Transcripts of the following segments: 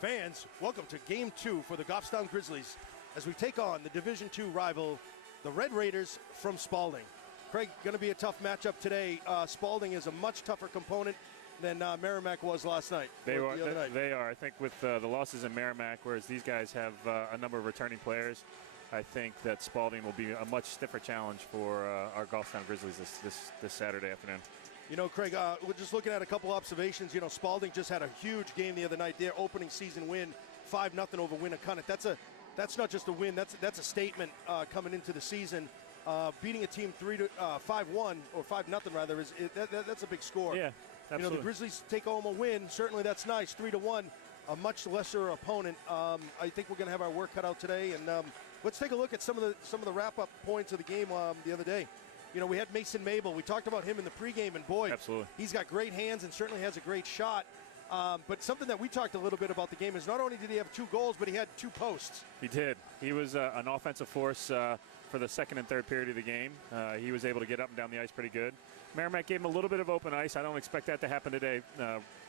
Fans, welcome to Game 2 for the Goffstown Grizzlies as we take on the Division II rival, the Red Raiders from Spaulding. Craig, going to be a tough matchup today. Spaulding is a much tougher component than Merrimack was last night. They are. I think with the losses in Merrimack, whereas these guys have a number of returning players, I think that Spaulding will be a much stiffer challenge for our Goffstown Grizzlies this Saturday afternoon. You know, Craig, we're just looking at a couple observations. You know, Spaulding just had a huge game the other night. Their opening season win, 5-0 over Winnacunnet. That's not just a win. That's a statement coming into the season. Beating a team 5-1 or 5-0 rather that's a big score. Yeah, absolutely. You know, the Grizzlies take home a win. Certainly, that's nice. 3-1, a much lesser opponent. I think we're going to have our work cut out today. And let's take a look at some of the wrap-up points of the game the other day. You know, we had Mason Mabel. We talked about him in the pregame, and boy, absolutely, he's got great hands and certainly has a great shot. But something that we talked a little bit about the game is not only did he have 2 goals, but he had 2 posts. He did. He was an offensive force for the second and third period of the game. He was able to get up and down the ice pretty good. Merrimack gave him a little bit of open ice. I don't expect that to happen today.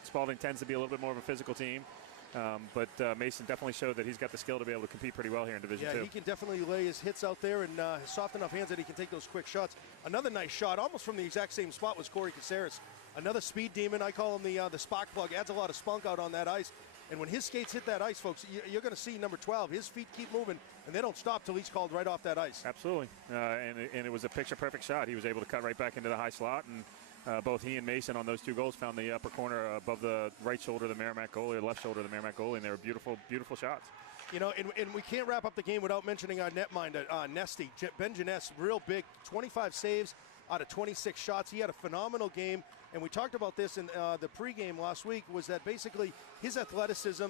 Spaulding tends to be a little bit more of a physical team. But Mason definitely showed that he's got the skill to be able to compete pretty well here in Division II. Yeah, he can definitely lay his hits out there and has soft enough hands that he can take those quick shots. Another nice shot, almost from the exact same spot, was Corey Caceres. Another speed demon. I call him the spark plug. Adds a lot of spunk out on that ice. And when his skates hit that ice, folks, you're going to see number 12. His feet keep moving, and they don't stop till he's called right off that ice. Absolutely. And it was a picture-perfect shot. He was able to cut right back into the high slot, and both he and Mason on those 2 goals found the upper corner above the right shoulder of the Merrimack goalie, or left shoulder of the Merrimack goalie, and they were beautiful, beautiful shots. You know, and we can't wrap up the game without mentioning our netminder, Nesty. Ben Janess, real big, 25 saves out of 26 shots. He had a phenomenal game, and we talked about this in the pregame last week, was that basically his athleticism,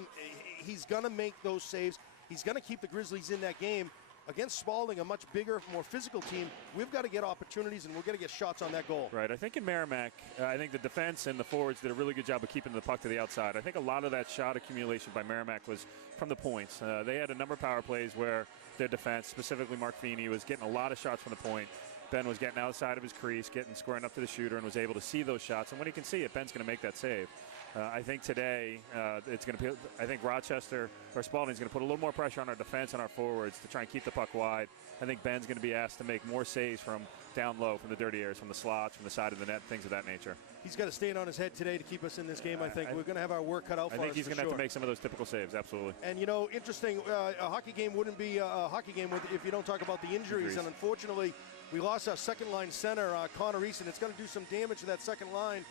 he's going to make those saves. He's going to keep the Grizzlies in that game. Against Spaulding, a much bigger, more physical team, we've got to get opportunities, and we're going to get shots on that goal. Right. I think in Merrimack, I think the defense and the forwards did a really good job of keeping the puck to the outside. I think a lot of that shot accumulation by Merrimack was from the points. They had a number of power plays where their defense, specifically Mark Feeney, was getting a lot of shots from the point. Ben was getting outside of his crease, scoring up to the shooter, and was able to see those shots. And when he can see it, Ben's going to make that save. I think today it's going to be. I think Rochester or Spaulding's going to put a little more pressure on our defense and our forwards to try and keep the puck wide. I think Ben's going to be asked to make more saves from down low, from the dirty areas, from the slots, from the side of the net, things of that nature. He's got to stand on his head today to keep us in this game. I think we're going to have our work cut out for us. I think he's going to have to make some of those typical saves. Absolutely. And you know, interesting. A hockey game wouldn't be a hockey game if you don't talk about the injuries. And unfortunately, we lost our second line center, Connor Easton. It's going to do some damage to that second line.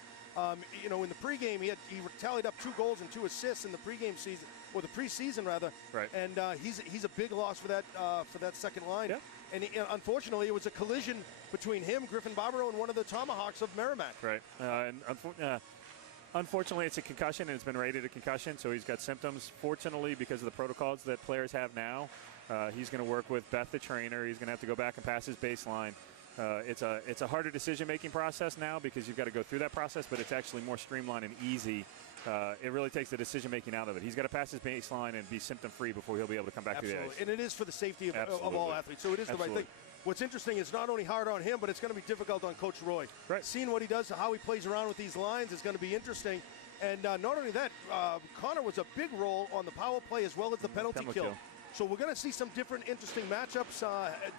You know, in the pregame, he tallied up 2 goals and 2 assists in the pregame season, or the preseason rather. Right. And he's a big loss for that second line. Yeah. And unfortunately, it was a collision between him, Griffin Barbaro, and one of the Tomahawks of Merrimack. Right. Unfortunately, it's a concussion, and it's been rated a concussion, so he's got symptoms. Fortunately, because of the protocols that players have now, he's going to work with Beth, the trainer. He's going to have to go back and pass his baseline. It's a harder decision-making process now because you've got to go through that process, but it's actually more streamlined and easy. It really takes the decision-making out of it. He's got to pass his baseline and be symptom-free before he'll be able to come back to the ice. And it is for the safety of all athletes, so it is the right thing. What's interesting is not only hard on him, but it's going to be difficult on Coach Roy. Right. Seeing what he does, how he plays around with these lines is going to be interesting. And not only that, Connor was a big role on the power play as well as the penalty kill. So we're going to see some different interesting matchups,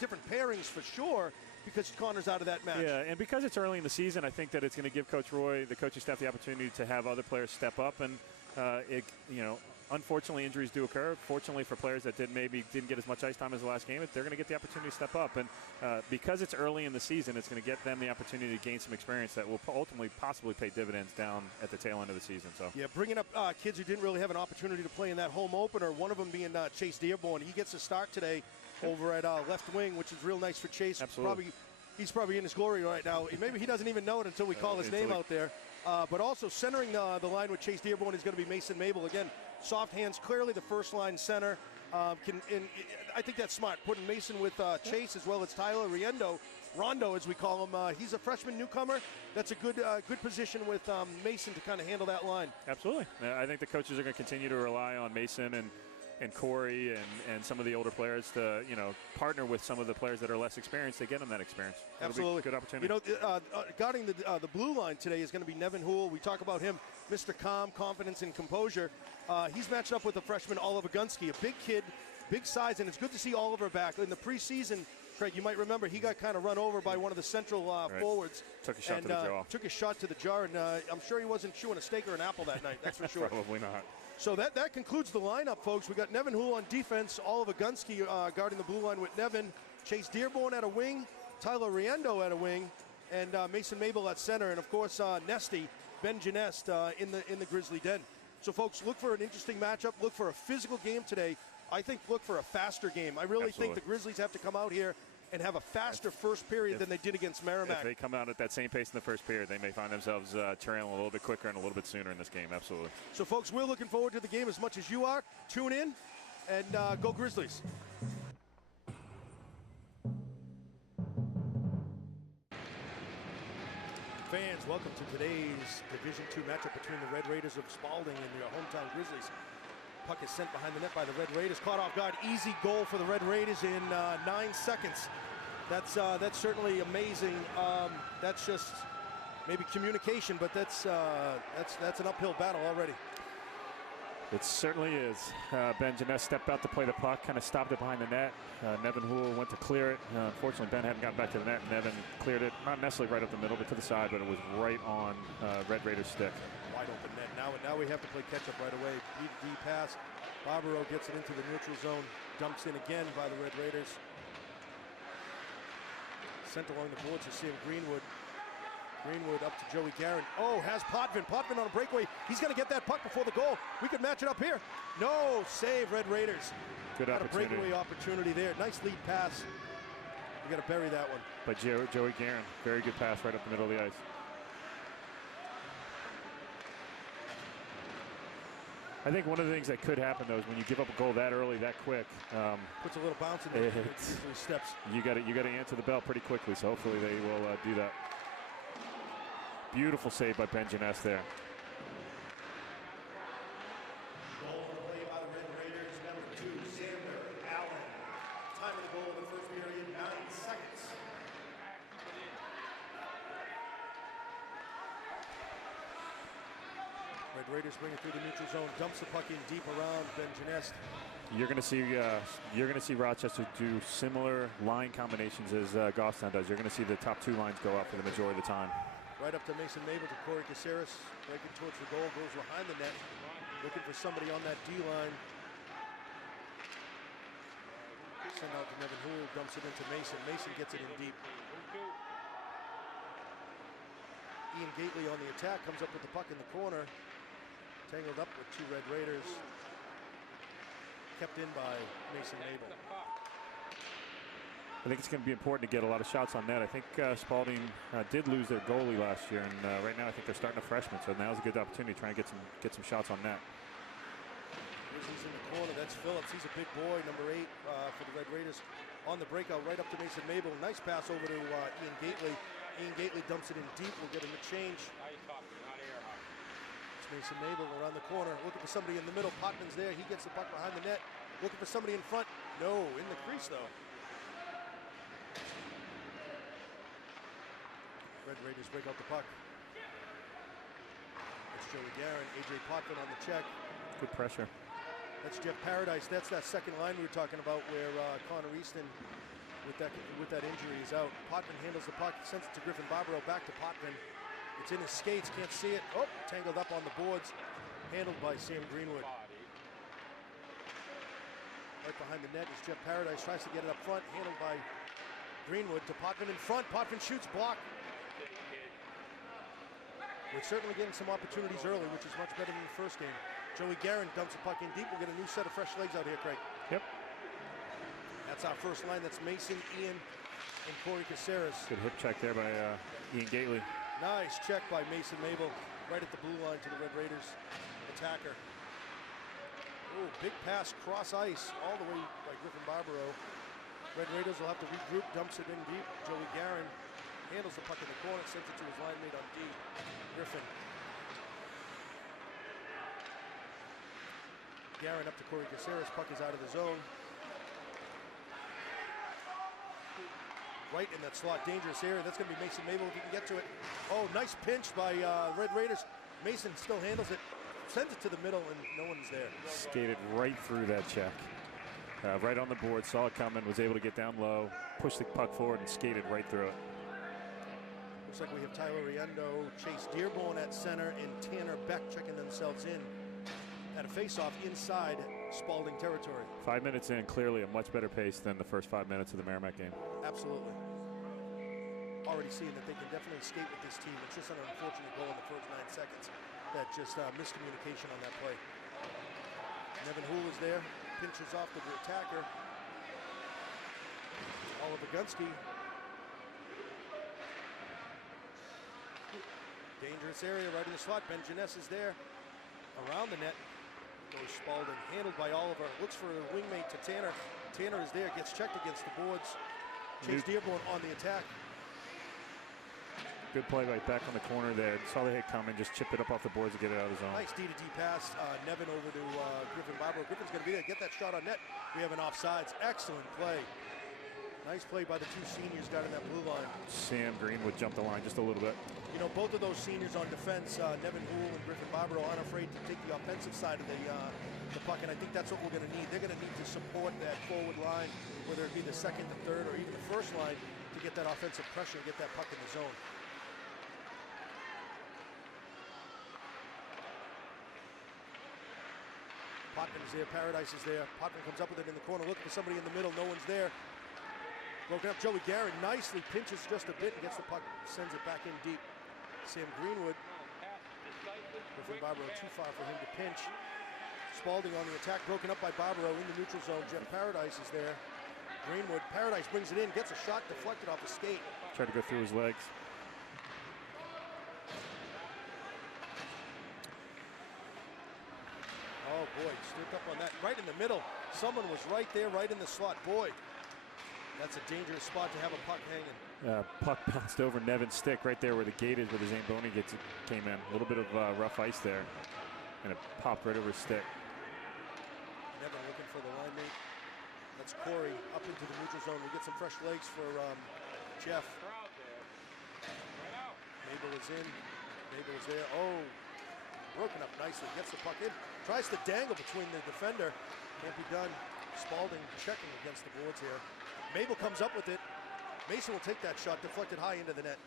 different pairings for sure, because Connor's out of that match. Yeah, and because it's early in the season, I think that it's going to give Coach Roy, the coaching staff, the opportunity to have other players step up. And, unfortunately, injuries do occur. Fortunately for players that didn't get as much ice time as the last game, they're going to get the opportunity to step up. And because it's early in the season, it's going to get them the opportunity to gain some experience that will ultimately possibly pay dividends down at the tail end of the season. So yeah, bringing up kids who didn't really have an opportunity to play in that home opener, one of them being Chase Dearborn. He gets a start today over at left wing, which is real nice for Chase. Absolutely. He's probably in his glory right now. Maybe he doesn't even know it until we call his name out there. But also centering the line with Chase Dearborn is going to be Mason Mabel. Again, soft hands, clearly the first-line center. I think that's smart, putting Mason with Chase as well as Tyler Rondo as we call him. He's a freshman newcomer. That's a good position with Mason to kind of handle that line. Absolutely. I think the coaches are going to continue to rely on Mason and and Corey and some of the older players to, you know, partner with some of the players that are less experienced to get them that experience. Absolutely. Good opportunity. You know, guarding the blue line today is going to be Nevin Hoole. We talk about him, Mr. Calm, confidence, and composure. He's matched up with the freshman Oliver Gunsky, a big kid, big size, and it's good to see Oliver back. In the preseason, Craig, you might remember he got kind of run over by one of the central forwards. Took a shot to the jaw. Took a shot to the jar, and I'm sure he wasn't chewing a steak or an apple that night, that's for sure. Probably not. So that concludes the lineup, folks. We got Nevin Hoole on defense, Oliver Gunsky guarding the blue line with Nevin, Chase Dearborn at a wing, Tyler Riendo at a wing, and Mason Mabel at center, and of course Nesty, Ben Janest in the Grizzly den. So, folks, look for an interesting matchup. Look for a physical game today. I think look for a faster game. I really think the Grizzlies have to come out here and have a faster first period than they did against Merrimack. If they come out at that same pace in the first period, they may find themselves trailing a little bit quicker and a little bit sooner in this game. Absolutely. So, folks, we're looking forward to the game as much as you are. Tune in and go Grizzlies. Fans, welcome to today's Division II matchup between the Red Raiders of Spaulding and their hometown Grizzlies. Puck is sent behind the net by the Red Raiders. Caught off guard. Easy goal for the Red Raiders in 9 seconds. That's certainly amazing. That's just maybe communication, but that's an uphill battle already. It certainly is. Ben Janess stepped out to play the puck, kind of stopped it behind the net. Nevin Hoole went to clear it. Unfortunately, Ben hadn't gotten back to the net. Nevin cleared it, not necessarily right up the middle, but to the side, but it was right on Red Raiders' stick. Wide open net. Now we have to play catch up right away. D pass. Barbaro gets it into the neutral zone. Dumps in again by the Red Raiders. Sent along the boards to Sam Greenwood. Greenwood up to Joey Guerin. Oh, has Potvin. Potvin on a breakaway. He's going to get that puck before the goal. We could match it up here. No, save Red Raiders. Good opportunity. A breakaway opportunity there. Nice lead pass. You got to bury that one. By Joey Guerin. Very good pass right up the middle of the ice. I think one of the things that could happen, though, is when you give up a goal that early, that quick. Puts a little bounce in there. Steps. You got to answer the bell pretty quickly, so hopefully they will do that. Beautiful save by Ben Janess there. Goal play by the Red Raiders, number 2, Xander Allen. Time of the goal of the first period, 9 seconds. Red Raiders bring it through the neutral zone, dumps the puck in deep around Ben Janess. You're going to see Rochester do similar line combinations as Goffstown does. You're going to see the top 2 lines go up for the majority of the time. Right up to Mason Mabel to Corey Caceres, breaking towards the goal, goes behind the net, looking for somebody on that D line. Send out to Nevin Hoole, dumps it into Mason. Mason gets it in deep. Ian Gately on the attack, comes up with the puck in the corner, tangled up with 2 Red Raiders, kept in by Mason Mabel. I think it's going to be important to get a lot of shots on net. I think Spaulding did lose their goalie last year, and right now I think they're starting a freshman, so now's a good opportunity to try and get some shots on net. Grizzlies in the corner. That's Phillips. He's a big boy, number 8 for the Red Raiders. On the breakout, right up to Mason Mabel. Nice pass over to Ian Gately. Ian Gately dumps it in deep. We'll get him a change. It's Mason Mabel around the corner, looking for somebody in the middle. Potman's there. He gets the puck behind the net. Looking for somebody in front. No, in the crease though. Red Raiders break out the puck. It's Joey Guerin, AJ Potvin on the check. Good pressure. That's Jeff Paradise. That's that second line we were talking about where Connor Easton with that injury is out. Potvin handles the puck, sends it to Griffin Barbaro, back to Potvin. It's in his skates, can't see it. Oh, tangled up on the boards. Handled by Sam Greenwood. Right behind the net is Jeff Paradise, tries to get it up front, handled by Greenwood to Potvin in front. Potvin shoots, block. We're certainly getting some opportunities early, which is much better than the first game. Joey Guerin dumps the puck in deep. We'll get a new set of fresh legs out here, Craig. Yep. That's our first line. That's Mason, Ian, and Corey Caceres. Good hip check there by Ian Gately. Nice check by Mason Mabel, right at the blue line to the Red Raiders attacker. Oh, big pass, cross ice, all the way by Griffin Barbaro. Red Raiders will have to regroup, dumps it in deep. Joey Guerin handles the puck in the corner, sends it to his line mate on D. Griffin. Guerin up to Corey Caceres. Puck is out of the zone. Right in that slot, dangerous area. That's going to be Mason Mabel if he can get to it. Oh, nice pinch by Red Raiders. Mason still handles it, sends it to the middle, and no one's there. Skated right through that check. Right on the board, saw it coming, was able to get down low, push the puck forward, and skated right through it. Looks like we have Tyler Riendo, Chase Dearborn at center, and Tanner Beck checking themselves in at a face-off inside Spaulding territory. 5 minutes in, clearly a much better pace than the first 5 minutes of the Merrimack game. Absolutely. Already seeing that they can definitely escape with this team. It's just an unfortunate goal in the first 9 seconds. That just miscommunication on that play. Nevin Houle is there, pinches off the attacker. Oliver Gunsky. Dangerous area right in the slot. Ben Jeunesse is there. Around the net goes Spaulding. Handled by Oliver. Looks for a wingmate to Tanner. Tanner is there, gets checked against the boards. Chase Dearborn on the attack. Good play right back on the corner there. Saw the hit coming, just chip it up off the boards and get it out of the zone. Nice D-to-D pass. Nevin over to Griffin Barbaro. Griffin's going to be there. Get that shot on net. We have an offsides. Excellent play. Nice play by the two seniors got in that blue line. Sam Greenwood jumped the line just a little bit. You know, both of those seniors on defense, Nevin Houle and Griffin Barbaro, aren't afraid to take the offensive side of the puck, and I think that's what we're going to need. They're going to need to support that forward line, whether it be the second, the third, or even the first line, to get that offensive pressure and get that puck in the zone. Potvin is there, Paradise is there. Potvin comes up with it in the corner, looking for somebody in the middle, no one's there. Broken up, Joey Guerin nicely pinches just a bit and gets the puck, sends it back in deep. Sam Greenwood. Griffin Barbaro too far for him to pinch. Spaulding on the attack, broken up by Barbaro in the neutral zone. Jeff Paradise is there. Greenwood, Paradise brings it in, gets a shot deflected off the skate. Tried to go through his legs. Oh boy, slipped up on that, right in the middle. Someone was right there, right in the slot. Boy, that's a dangerous spot to have a puck hanging. Puck bounced over Nevin's stick right there where the gate is, where the Zamboni came in. A little bit of rough ice there, and it popped right over his stick. Nevin looking for the line mate. That's Corey up into the neutral zone. We get some fresh legs for Jeff. Mabel is in. Mabel is there. Oh, broken up nicely. Gets the puck in. Tries to dangle between the defender. Can't be done. Spaulding checking against the boards here. Mabel comes up with it. Mason will take that shot, deflected high into the net.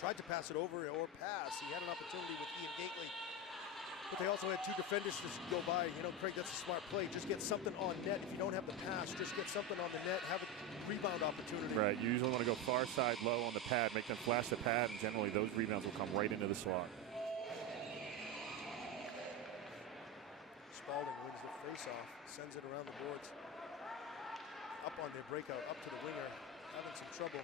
Tried to pass it over or pass. He had an opportunity with Ian Gately. But they also had two defenders just go by. You know, Craig, that's a smart play. Just get something on net. If you don't have the pass, just get something on the net. Have a rebound opportunity. Right, you usually want to go far side low on the pad, make them flash the pad, and generally those rebounds will come right into the slot. Spaulding wins the face-off, sends it around the boards. Up on their breakout, up to the winger, having some trouble.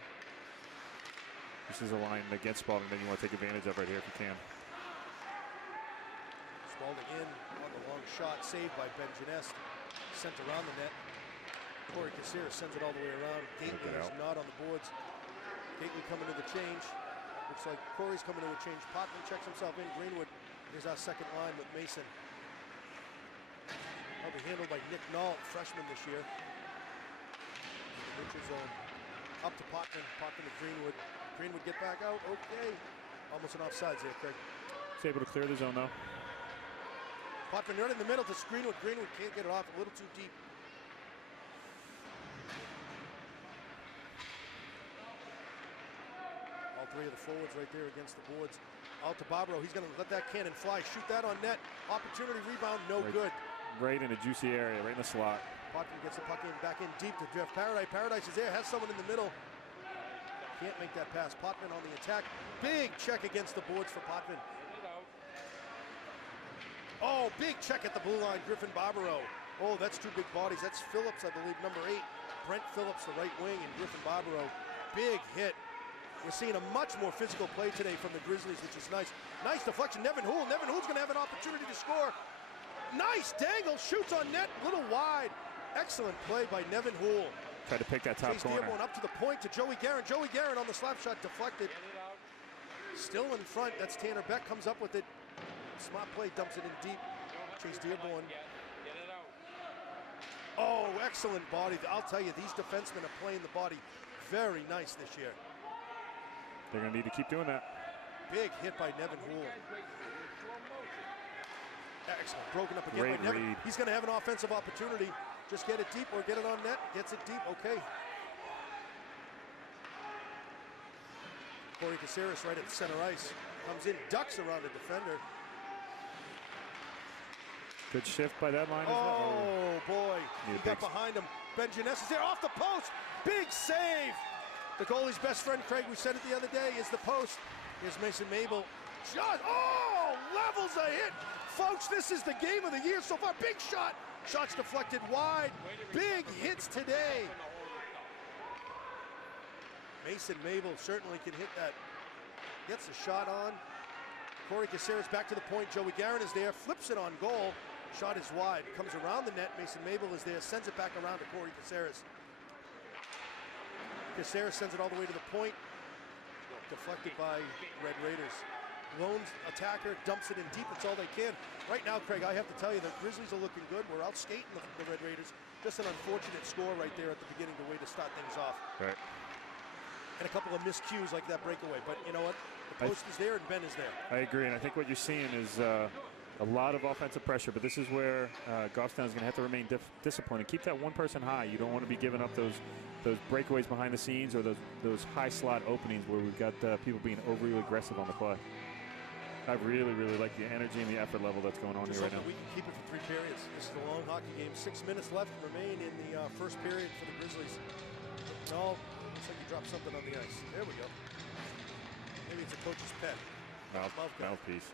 This is a line against Spaulding that you want to take advantage of right here if you can. Spaulding in on the long shot, saved by Ben Jeunesse, sent around the net. Corey Caceres sends it all the way around. Gately is not on the boards. Gately coming to the change. Looks like Corey's coming to a change. Potvin checks himself in. Greenwood is our second line with Mason. That'll be handled by Nick Knoll, freshman this year. Neutral zone. Up to Potvin. Potvin to Greenwood. Greenwood get back out. Okay. Almost an offsides there, Craig. He's able to clear the zone though. Potvin right in the middle to Greenwood. Greenwood can't get it off. A little too deep. All three of the forwards right there against the boards. Out to Barbaro. He's going to let that cannon fly. Shoot that on net. Opportunity rebound. No good. Right in a juicy area. Right in the slot. Potvin gets the puck in, back in deep to Jeff Paradise. Paradise is there, has someone in the middle. Can't make that pass. Potvin on the attack. Big check against the boards for Potvin. Oh, big check at the blue line, Griffin Barbaro. Oh, that's two big bodies. That's Phillips, I believe, number 8. Brent Phillips, the right wing, and Griffin Barbaro. Big hit. We're seeing a much more physical play today from the Grizzlies, which is nice. Nice deflection, Nevin Houle. Nevin Houle's gonna have an opportunity to score. Nice dangle, shoots on net, a little wide. Excellent play by Nevin Houle. Tried to pick that top Chase corner. Dearborn up to the point to Joey Guerin. Joey Guerin on the slap shot, deflected. Still in front, that's Tanner Beck, comes up with it. Smart play, dumps it in deep. Chase Dearborn. Oh, excellent body. I'll tell you, these defensemen are playing the body very nice this year. They're going to need to keep doing that. Big hit by Nevin Houle. Excellent. Broken up again Great by Nevin. read. He's going to have an offensive opportunity. Just get it deep or get it on net. Gets it deep. Okay. Corey Caceres right at the center ice. Comes in, ducks around the defender. Good shift by that line. Oh, boy. He got big behind him. Ben Jeunesse is there off the post. Big save. The goalie's best friend, Craig, we said it the other day, is the post. Here's Mason Mabel. Shot. Oh, levels a hit. Folks, this is the game of the year so far. Big shot. Shots deflected wide. Big hits today. Mason Mabel certainly can hit that. Gets the shot on. Corey Caceres back to the point. Joey Guerin is there. Flips it on goal. Shot is wide. Comes around the net. Mason Mabel is there. Sends it back around to Corey Caceres. Caceres sends it all the way to the point. Deflected by Red Raiders. Loans attacker, dumps it in deep. It's all they can. Right now, Craig, I have to tell you, the Grizzlies are looking good. We're out skating the Red Raiders. Just an unfortunate score right there at the beginning, the way to start things off. Right. And a couple of miscues like that breakaway. But you know what? The post is there and Ben is there. I agree, and I think what you're seeing is a lot of offensive pressure, but this is where Goffstown is going to have to remain disciplined and keep that one person high. You don't want to be giving up those breakaways behind the scenes or those high slot openings where we've got people being overly aggressive on the play. I really, really like the energy and the effort level that's going on here right now. We can keep it for 3 periods. This is a long hockey game. 6 minutes left remain in the first period for the Grizzlies. No, looks like you dropped something on the ice. There we go. Maybe it's a coach's pen. Mouthpiece.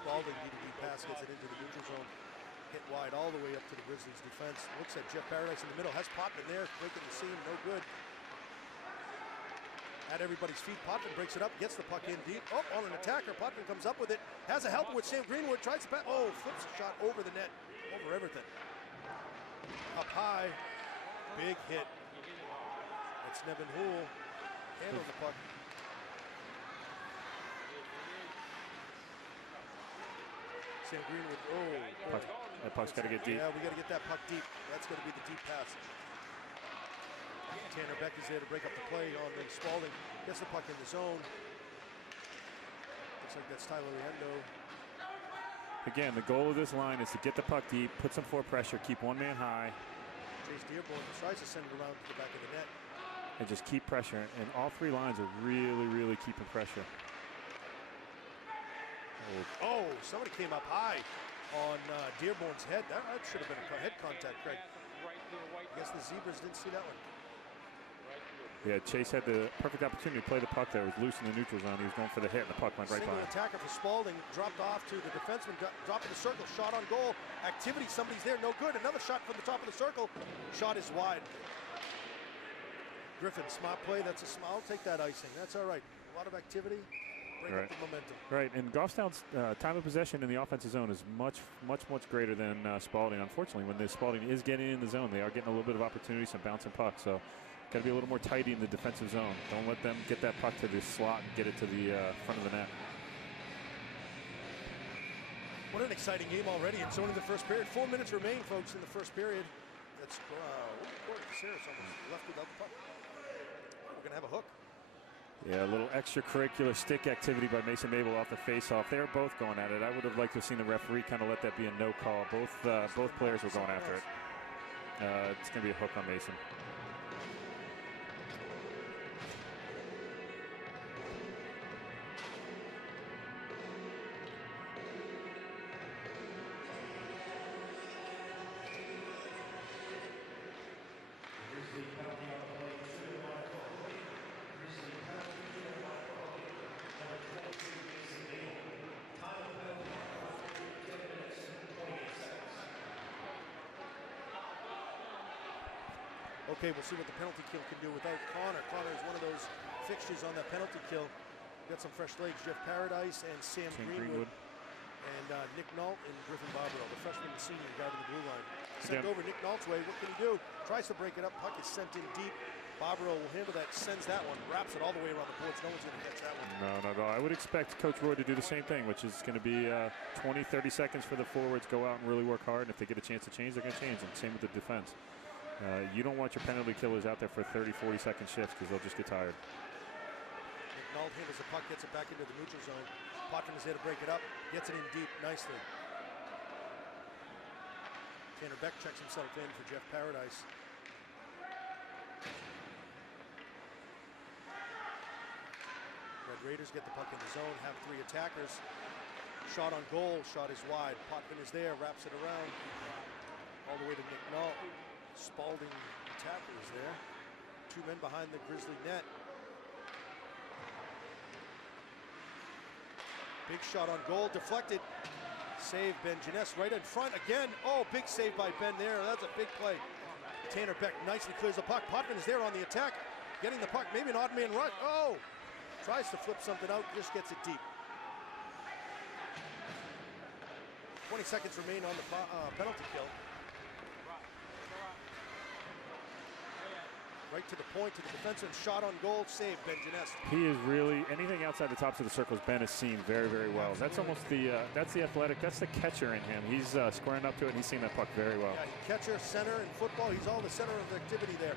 Spaulding needed deep pass, gets it into the neutral zone. Hit wide all the way up to the Grizzlies defense. Looks at Jeff Paradise in the middle. Has Potvin there, breaking the seam, no good. At everybody's feet, Potvin breaks it up, gets the puck in deep. Oh, on an attacker, Potvin comes up with it. Has a helper with Sam Greenwood, tries to pass. Oh, flips a shot over the net, over everything. Up high, big hit. That's Nevin Houle, handled the puck. Sam Greenwood, oh. That puck's got to get deep. Yeah, we got to get that puck deep. That's going to be the deep pass. Tanner Beck is there to break up the play on the Spaulding. Gets the puck in the zone. Looks like that's Tyler Riendo. Again, the goal of this line is to get the puck deep, put some forward pressure, keep one man high. Chase Dearborn tries to send it around to the back of the net. And just keep pressure. And all 3 lines are really, really keeping pressure. Oh, somebody came up high on Dearborn's head. That should have been a head contact, Craig. I guess the Zebras didn't see that one. Yeah, Chase had the perfect opportunity to play the puck there. It was loose in the neutral zone. He was going for the hit, and the puck went right by him. Single attacker for Spaulding, dropped off to the defenseman, dropping the circle, shot on goal. Activity, somebody's there, no good. Another shot from the top of the circle. Shot is wide. Griffin, smart play. That's a smile. I'll take that icing. That's all right. A lot of activity. Break up the momentum. Right, and Goffstown's time of possession in the offensive zone is much greater than Spaulding. Unfortunately, when the Spaulding is getting in the zone, they are getting a little bit of opportunity, some bouncing pucks. So, got to be a little more tidy in the defensive zone. Don't let them get that puck to the slot and get it to the front of the net. What an exciting game already. It's only the first period. 4 minutes remain, folks, in the first period. That's Corey Caceres almost left without the puck. We're going to have a hook. Yeah, a little extracurricular stick activity by Mason Mabel off the face-off. They were both going at it. I would have liked to have seen the referee kind of let that be a no call. Both players were going after it. It's going to be a hook on Mason. Okay, we'll see what the penalty kill can do without Connor. Connor is one of those fixtures on that penalty kill. Got some fresh legs. Jeff Paradise and Sam Greenwood. And Nick Nault and Griffin Barbaro, the freshman and senior guarding the blue line. Sent over Nick Nault's way. What can he do? Tries to break it up. Puck is sent in deep. Barbaro will handle that, sends that one, wraps it all the way around the boards. No one's going to catch that one. No, not at all. I would expect Coach Roy to do the same thing, which is going to be 20, 30 seconds for the forwards, go out and really work hard. And if they get a chance to change, they're going to change. And same with the defense. You don't want your penalty killers out there for 30, 40-second shifts because they'll just get tired. McNall handles the puck, gets it back into the neutral zone. Potvin is there to break it up, gets it in deep nicely. Tanner Beck checks himself in for Jeff Paradise. Red Raiders get the puck in the zone, have 3 attackers. Shot on goal, shot is wide. Potvin is there, wraps it around. All the way to McNall. Spaulding attacker is there. 2 men behind the Grizzly net. Big shot on goal, deflected. Save, Ben Jeunesse right in front again. Oh, big save by Ben there. That's a big play. Tanner Beck nicely clears the puck. Potvin is there on the attack, getting the puck. Maybe an odd man rush. Oh, tries to flip something out, just gets it deep. 20 seconds remain on the penalty kill. Right to the point, to the defenseman, shot on goal, save, Ben Jeunesse. He is really, anything outside the tops of the circles, Ben has seen very, very well. Absolutely. That's almost the, that's the athletic, that's the catcher in him. He's squaring up to it, and he's seen that puck very well. Yeah, catcher, center, in football, he's all the center of activity there.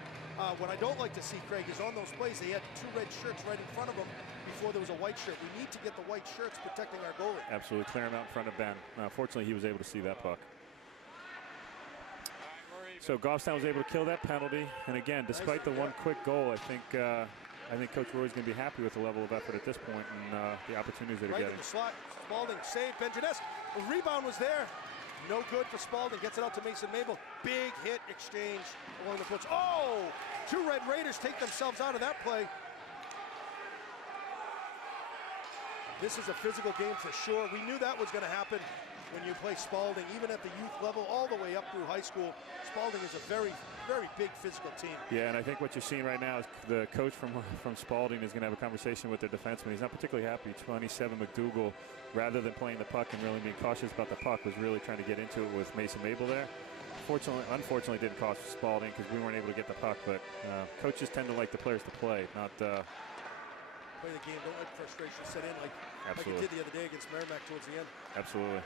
What I don't like to see, Craig, is on those plays, they had 2 red shirts right in front of them before there was a white shirt. We need to get the white shirts protecting our goalie. Absolutely, clearing out in front of Ben. Fortunately, he was able to see that puck. So Goffstown was able to kill that penalty, and again, despite the 1 quick goal, I think Coach Roy's going to be happy with the level of effort at this point and the opportunities that are getting. Right in the slot, Spaulding save, Ben Jeunesse. The rebound was there. No good for Spaulding. Gets it out to Mason Mabel. Big hit exchange along the puts. Oh! 2 Red Raiders take themselves out of that play. This is a physical game for sure. We knew that was going to happen when you play Spaulding, even at the youth level, all the way up through high school. Spaulding is a very, very big physical team. Yeah, and I think what you're seeing right now is the coach from Spaulding is going to have a conversation with their defenseman. He's not particularly happy. 27 McDougal, rather than playing the puck and really being cautious about the puck, was really trying to get into it with Mason Mabel there. Unfortunately, didn't cost Spaulding because we weren't able to get the puck. But coaches tend to like the players to play, not play the game. Don't let frustration set in like it did the other day against Merrimack towards the end. Absolutely.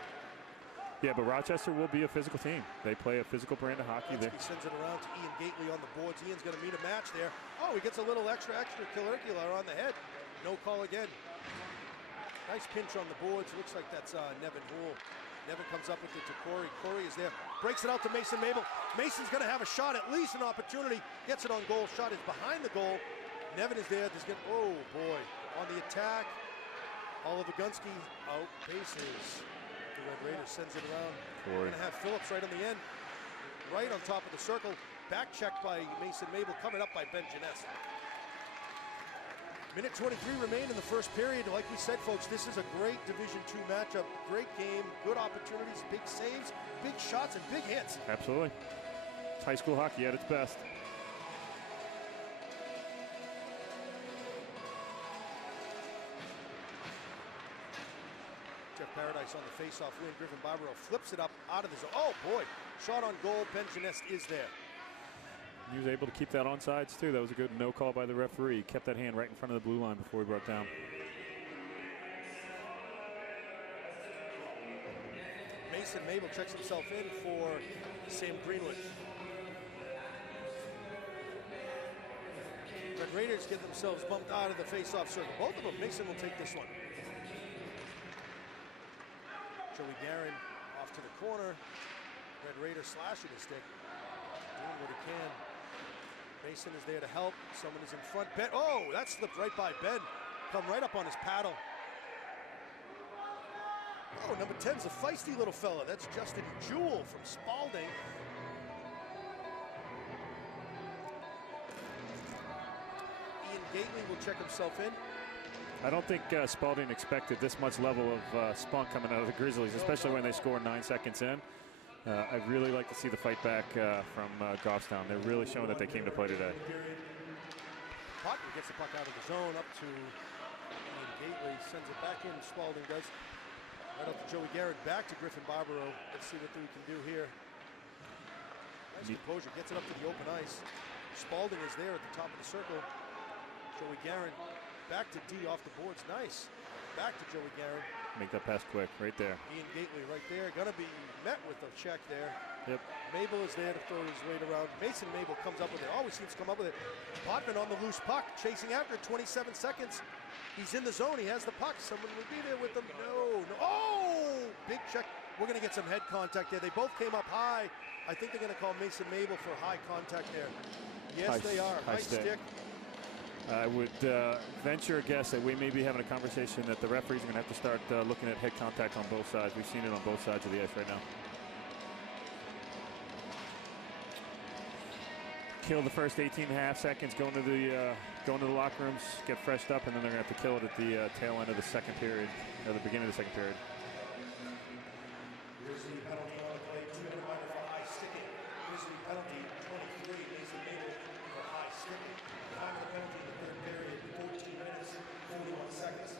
Yeah, but Rochester will be a physical team. They play a physical brand of hockey. He sends it around to Ian Gately on the boards. Ian's going to meet a match there. Oh, he gets a little extra curricular on the head. No call again. Nice pinch on the boards. Looks like that's Nevin Houle. Nevin comes up with it to Corey. Corey is there. Breaks it out to Mason Mabel. Mason's going to have a shot, at least an opportunity. Gets it on goal. Shot is behind the goal. Nevin is there. Oh, boy. On the attack. Oliver Gunsky outpaces. The Red Raiders sends it around. We're going to have Phillips right on the end. Right on top of the circle. Back checked by Mason Mabel, covered up by Ben Jeunesse. Minute 23 remain in the first period. Like we said, folks, this is a great Division II matchup. Great game, good opportunities, big saves, big shots, and big hits. Absolutely. It's high school hockey at its best. Paradise on the face-off win. Griffin Barbaro flips it up out of the zone. Oh, boy. Shot on goal. Ben Jeunesse is there. He was able to keep that onside too. That was a good no call by the referee. He kept that hand right in front of the blue line before he brought down. Mason Mabel checks himself in for Sam Greenwood. Red Raiders get themselves bumped out of the face-off circle. Both of them. Mason will take this one. Joey Guerin off to the corner. Red Raider slashing his stick. Doing what he can. Mason is there to help. Someone is in front. Ben, oh, that slipped right by Ben. Come right up on his paddle. Oh, number 10's a feisty little fella. That's Justin Jewell from Spaulding. Ian Gately will check himself in. I don't think Spaulding expected this much level of spunk coming out of the Grizzlies, especially when they score 9 seconds in. I'd really like to see the fight back from Goffstown. They're really showing that they came to play today. Potvin gets the puck out of the zone up to Ian Gately, sends it back in. Spaulding does. Right up to Joey Garrett, back to Griffin Barbaro. Let's see what we can do here. Nice composure, gets it up to the open ice. Spaulding is there at the top of the circle. Joey Guerin back to D off the boards. Nice. Back to Joey Guerin. Make that pass quick, right there. Ian Gately right there. Going to be met with a check there. Yep. Mabel is there to throw his weight around. Mason Mabel comes up with it. Always seems to come up with it. Potman on the loose puck. Chasing after it. 27 seconds. He's in the zone. He has the puck. Someone would be there with him. No. Oh! Big check. We're going to get some head contact there. They both came up high. I think they're going to call Mason Mabel for high contact there. Yes, they are. High stick. I would venture a guess that we may be having a conversation that the referees are going to have to start looking at head contact on both sides. We've seen it on both sides of the ice right now. Kill the first 18.5 seconds, go into the locker rooms, get freshed up, and then they're going to have to kill it at the tail end of the second period, or the beginning of the second period. Grizzly penalty on the play, 2 minutes for high sticking. Grizzly penalty, 23, Mason Mabel for high sticking. Time of the penalty in the third period, 14 minutes, 41 seconds.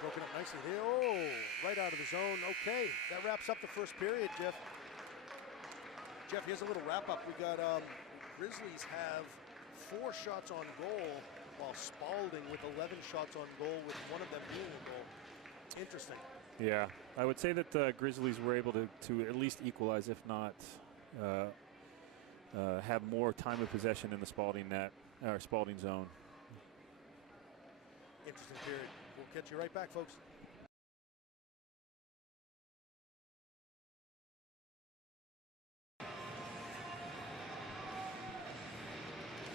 Broken up nicely there. Oh, right out of the zone. Okay, that wraps up the first period, Jeff. Jeff, here's a little wrap-up. We got Grizzlies have 4 shots on goal, while Spaulding with 11 shots on goal, with one of them being a goal. Interesting. Yeah, I would say that the Grizzlies were able to at least equalize, if not have more time of possession in the Spaulding net, or Spaulding zone. Interesting period. We'll catch you right back, folks.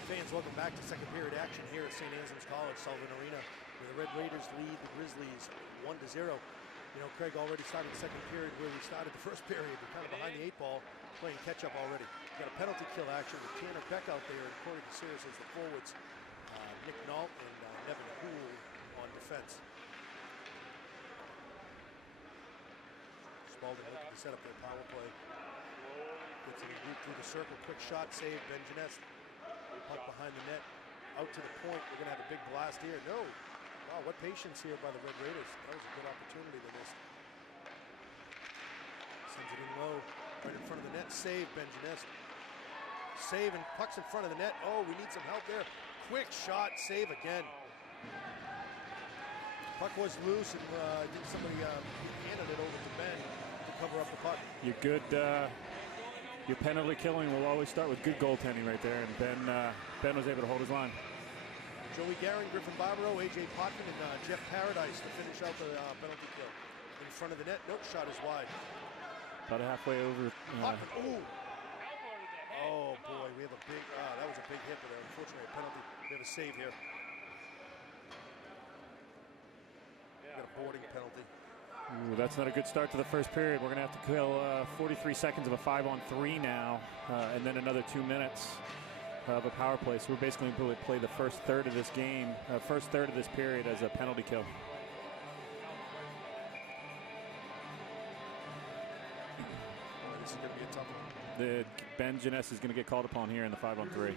Fans, welcome back to second period action here at St. Anselm's College, Sullivan Arena, where the Red Raiders lead the Grizzlies 1-0. You know, Craig already started the second period where we started the first period. We're kind of behind the 8 ball, playing catch-up already. We got a penalty kill action with Tanner Beck out there and Corey Caceres as the forwards. Nick Nault and Nevin Houle on defense. Spaulding looking to set up their power play. Gets in a group through the circle. Quick shot save. Ben Jeunesse. Puck behind the net. Out to the point. We're going to have a big blast here. No. Wow, what patience here by the Red Raiders. That was a good opportunity they missed. Sends it in low. Right in front of the net. Save. Ben Jeunesse. Save and puck's in front of the net. Oh, we need some help there. Quick shot. Save again. Puck was loose, and I think somebody handed it over to Ben to cover up the puck. Your penalty killing will always start with good goaltending right there, and Ben was able to hold his line. Joey Guerin, Griffin Barbaro, AJ Potman, and Jeff Paradise to finish out the penalty kill. In front of the net, nope, shot is wide. About halfway over. Potman, ooh. Oh boy, we have a big, that was a big hit, but unfortunately a penalty. We have a save here. We got a boarding penalty. Ooh, that's not a good start to the first period. We're going to have to kill 43 seconds of a 5-on-3 now, and then another 2 minutes of a power play. So we're basically going to play the first third of this game, first third of this period as a penalty kill. Boy, this is going to be a tough one. Ben Jeunesse is going to get called upon here in the 5-on-3.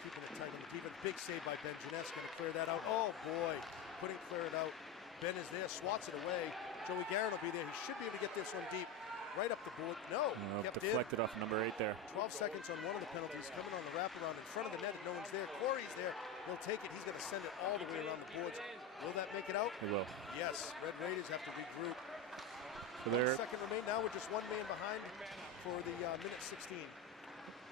Keeping it tight and even. Big save by Ben Jeunesse. Going to clear that out. Oh boy, couldn't clear it out. Ben is there, swats it away. Joey Guerin will be there. He should be able to get this one deep, right up the board. No, kept deflected in. Off number 8 there. 12 seconds on one of the penalties. Coming on the wraparound in front of the net, and no one's there. Corey's there. He'll take it. He's going to send it all the way around the boards. Will that make it out? It will. Yes. Red Raiders have to regroup. So 1 second remain. Now we're just one man behind for the minute 16.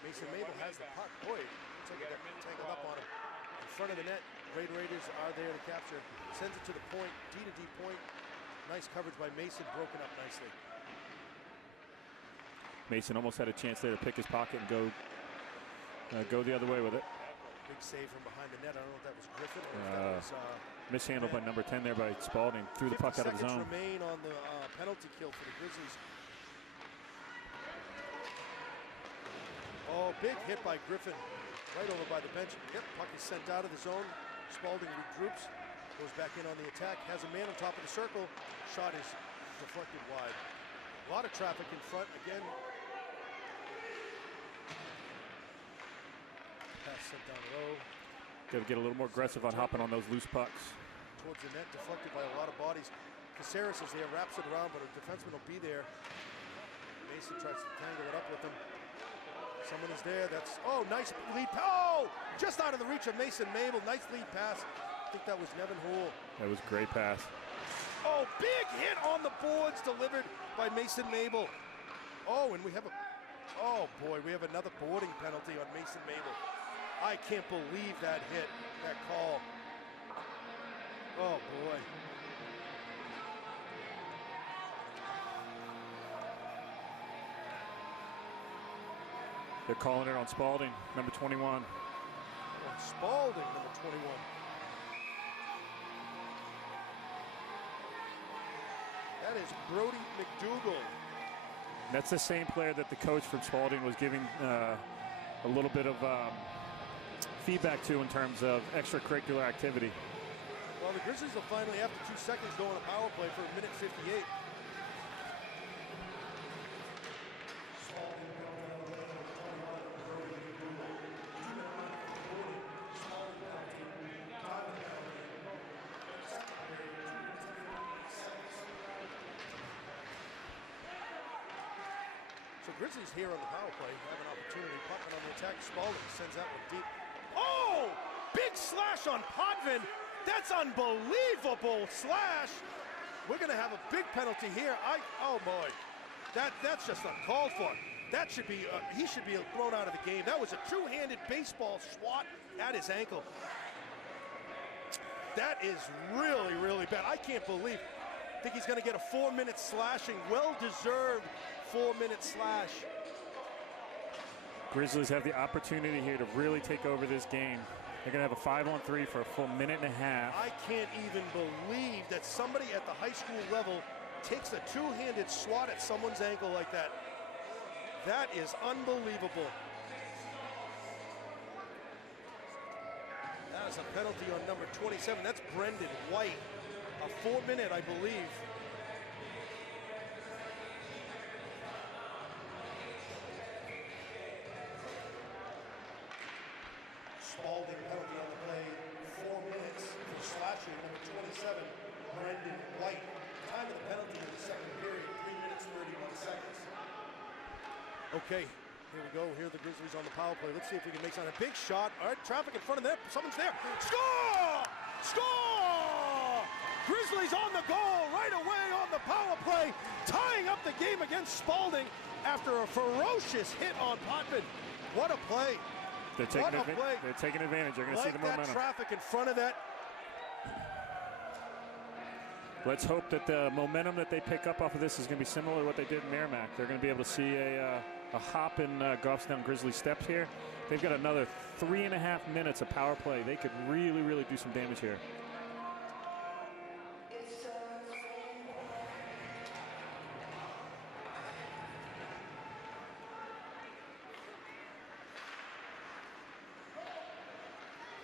Mason Mabel has the puck. Boy, looks like he got tangled up on him. In front of the net, Red Raiders are there to capture. Sends it to the point, D to D point. Nice coverage by Mason, broken up nicely. Mason almost had a chance there to pick his pocket and go the other way with it. Big save from behind the net. I don't know if that was Griffin or if that was mishandled by number 10 there by Spaulding. Threw the puck out of the zone. 50 seconds remain on the penalty kill for the Grizzlies. Oh, big hit by Griffin, right over by the bench. Yep, puck is sent out of the zone. Spaulding regroups, goes back in on the attack, has a man on top of the circle. Shot is deflected wide. A lot of traffic in front again. Pass sent down low. Got to get a little more aggressive on hopping on those loose pucks. Towards the net, deflected by a lot of bodies. Caceres is there, wraps it around, but a defenseman will be there. Mason tries to tangle it up with him. Someone is there. That's, oh, nice lead. Oh, just out of the reach of Mason Mabel. Nice lead pass. I think that was Nevin Houle. That was a great pass. Oh, big hit on the boards delivered by Mason Mabel. Oh, and we have a, oh boy, we have another boarding penalty on Mason Mabel. I can't believe that hit, that call. Oh boy. They're calling it on Spaulding, number 21. On Spaulding, number 21. That is Brody McDougall. That's the same player that the coach from Spaulding was giving a little bit of feedback to in terms of extracurricular activity. Well, the Grizzlies will finally, after 2 seconds, go on a power play for 1:58. So Grizzlies here on the power play have an opportunity. Potvin on the attack. Spaulding sends that one deep. Oh! Big slash on Potvin. That's unbelievable slash. We're going to have a big penalty here. Oh boy, that's just uncalled for. That should be he should be thrown out of the game. That was a two-handed baseball swat at his ankle. That is really, really bad. I can't believe. I think he's going to get a 4-minute slashing. Well-deserved 4-minute slash. Grizzlies have the opportunity here to really take over this game. They're going to have a 5-on-3 for a full minute and a half. I can't even believe that somebody at the high school level takes a two-handed swat at someone's ankle like that. That is unbelievable. That is a penalty on number 27. That's Brendan White. A 4-minute, I believe. Spaulding penalty on the play, 4 minutes for slashing number 27, Brendan White. Time of the penalty in the second period, 3 minutes, 31 seconds. Okay, here we go. Here are the Grizzlies on the power play. Let's see if we can make something. A big shot. All right, traffic in front of them. Someone's there. Score! Score! Grizzlies on the goal right away on the power play, tying up the game against Spaulding after a ferocious hit on Potvin. What a play. They're taking advantage. They're going to see the momentum. That traffic in front of that. Let's hope that the momentum that they pick up off of this is going to be similar to what they did in Merrimack. They're going to be able to see a hop in Goffstown Grizzly steps here. They've got another 3.5 minutes of power play. They could really, really do some damage here.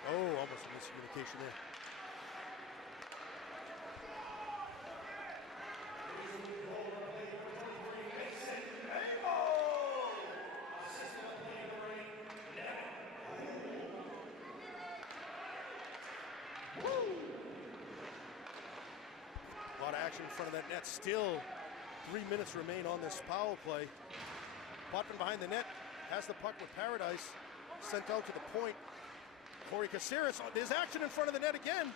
Oh, almost a miscommunication there. A lot of action in front of that net. Still 3 minutes remain on this power play. Potvin behind the net has the puck with Paradise. Sent out to the point. Corey Caceres, there's action in front of the net again.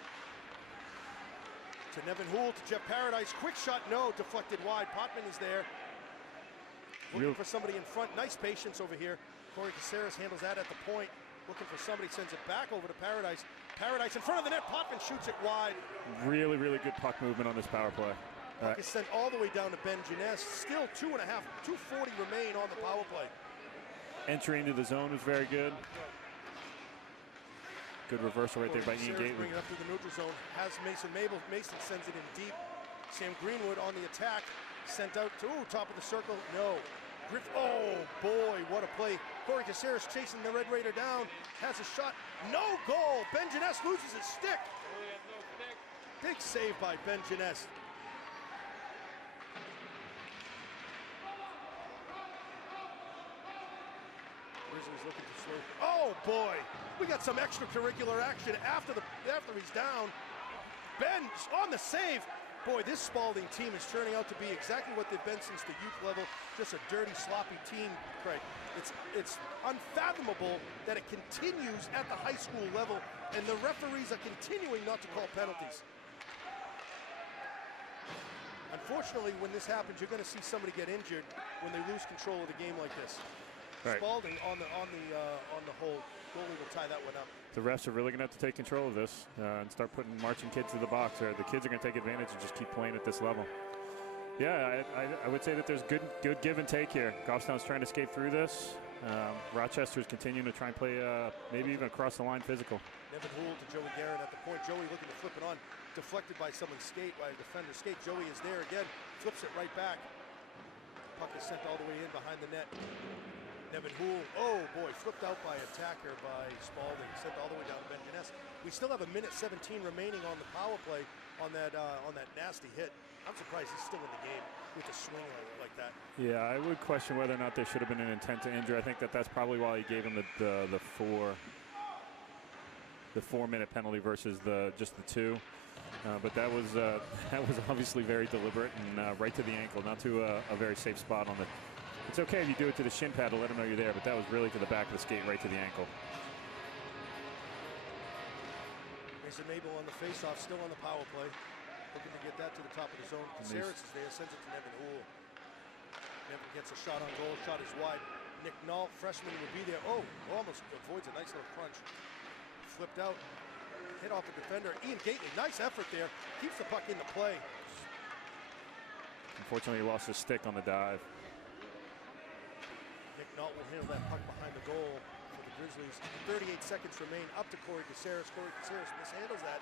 To Nevin Houle, to Jeff Paradise. Quick shot, no, deflected wide. Potvin is there. Looking for somebody in front. Nice patience over here. Corey Caceres handles that at the point. Looking for somebody, sends it back over to Paradise. Paradise in front of the net. Potvin shoots it wide. Really, really good puck movement on this power play. Puck is sent all the way down to Ben Jeunesse. Still 2.5, 2:40 remain on the power play. Entry into the zone was very good. Good reversal right there by Ian Gately. Bringing it up through the neutral zone. Has Mason Mabel. Mason sends it in deep. Sam Greenwood on the attack. Sent out to top of the circle. No. Oh boy, what a play. Corey Caceres chasing the Red Raider down. Has a shot. No goal. Ben Jeunesse loses his stick. Big save by Ben Jeunesse. Grizzlies looking to slow. Oh boy, we got some extracurricular action after he's down. Ben's on the save. Boy, this Spaulding team is turning out to be exactly what they've been since the youth level. Just a dirty, sloppy team, Craig. It's unfathomable that it continues at the high school level, and the referees are continuing not to call penalties. Unfortunately, when this happens, you're going to see somebody get injured when they lose control of the game like this. Right. Spaulding on the hold. Goalie will tie that one up. The refs are really going to have to take control of this and start putting marching kids to the box. Or the kids are going to take advantage and just keep playing at this level. Yeah, I would say that there's good give and take here. Goffstown's trying to skate through this. Rochester's continuing to try and play maybe even across the line physical. Nevin Houle to Joey Guerin at the point. Joey looking to flip it on. Deflected by someone's skate, by a defender's skate. Joey is there again. Flips it right back. Puck is sent all the way in behind the net. Nevin Houle, oh boy, flipped out by attacker by Spaulding. Sent all the way down to Ben Janess. We still have 1:17 remaining on the power play on that nasty hit. I'm surprised he's still in the game with a swing like that. Yeah, I would question whether or not there should have been an intent to injure. I think that's probably why he gave him the 4-minute penalty versus just the 2. But that was obviously very deliberate and right to the ankle, not to a very safe spot on the. It's okay if you do it to the shin pad to let them know you're there, but that was really to the back of the skate, right to the ankle. Mason Mabel on the faceoff, still on the power play. Looking to get that to the top of the zone. Caceres is there, sends it to Nevin Houle. Nevin gets a shot on goal, shot is wide. Nick Knoll, freshman, would be there. Oh, almost avoids a nice little crunch. Flipped out, hit off the defender. Ian Gately, nice effort there. Keeps the puck in the play. Unfortunately, he lost his stick on the dive. Nick Knoll will handle that puck behind the goal for the Grizzlies. 38 seconds remain. Up to Corey Caceres. Corey Caceres mishandles that.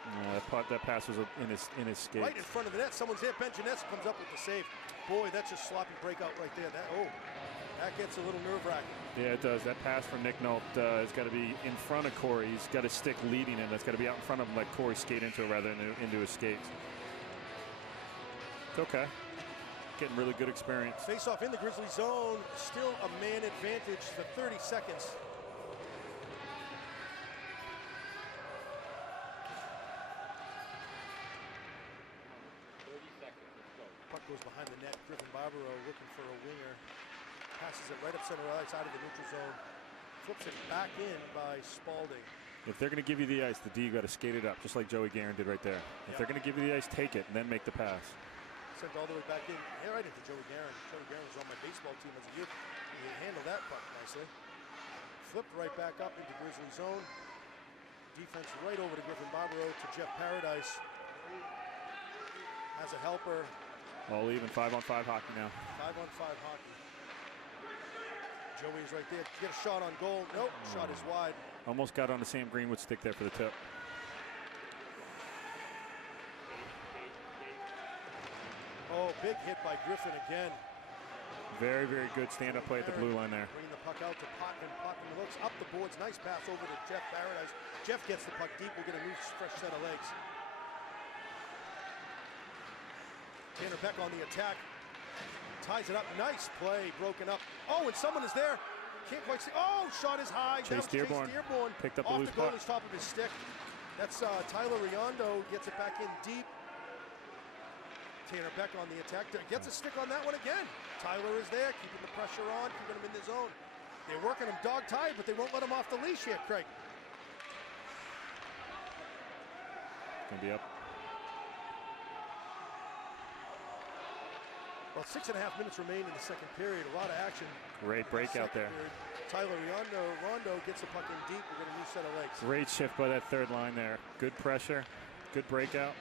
That pass was in his skate. Right in front of the net. Someone's there. Ben Janess comes up with the save. Boy, that's a sloppy breakout right there. That gets a little nerve-wracking. Yeah, it does. That pass from Nick Knoll has got to be in front of Corey. He's got his stick leading him. That's got to be out in front of him, like Corey skate into it rather than into his skates. It's okay. Getting really good experience. Face off in the Grizzly zone. Still a man advantage for 30 seconds. Puck goes behind the net. Griffin Barbaro looking for a winger. Passes it right up center outside of the neutral zone. Flips it back in by Spaulding. If they're going to give you the ice, the D, you got to skate it up, just like Joey Guerin did right there. If they're going to give you the ice, take it, and then make the pass. Sent all the way back in, right into Joey Guerin. Joey Guerin was on my baseball team as a youth. He handled that puck nicely. Flipped right back up into Grizzly zone. Defense right over to Griffin Barbaro to Jeff Paradise. Has a helper. All even, 5-on-5 hockey now. 5-on-5 hockey. Joey's right there. Get a shot on goal. Nope, shot is wide. Almost got on the Sam Greenwood stick there for the tip. Oh, big hit by Griffin again. Very, very good stand-up play at the blue line there. Bringing the puck out to Potman. Potman looks up the boards. Nice pass over to Jeff Paradise. Jeff gets the puck deep. We'll get a new fresh set of legs. Tanner Beck on the attack. Ties it up. Nice play. Broken up. Oh, and someone is there. Can't quite see. Oh, shot is high. Chase Dearborn picked up the loose puck. Off the goalie's top of his stick. That's Tyler Riondo. Gets it back in deep. Tanner Beck on the attack. Gets a stick on that one again. Tyler is there, keeping the pressure on, keeping him in the zone. They're working him dog-tied, but they won't let him off the leash yet, Craig. Gonna be up. Well, 6.5 minutes remain in the second period. A lot of action. Great breakout there. Period. Tyler Rondo gets the puck in deep. We're going to new set of legs. Great shift by that third line there. Good pressure, good breakout.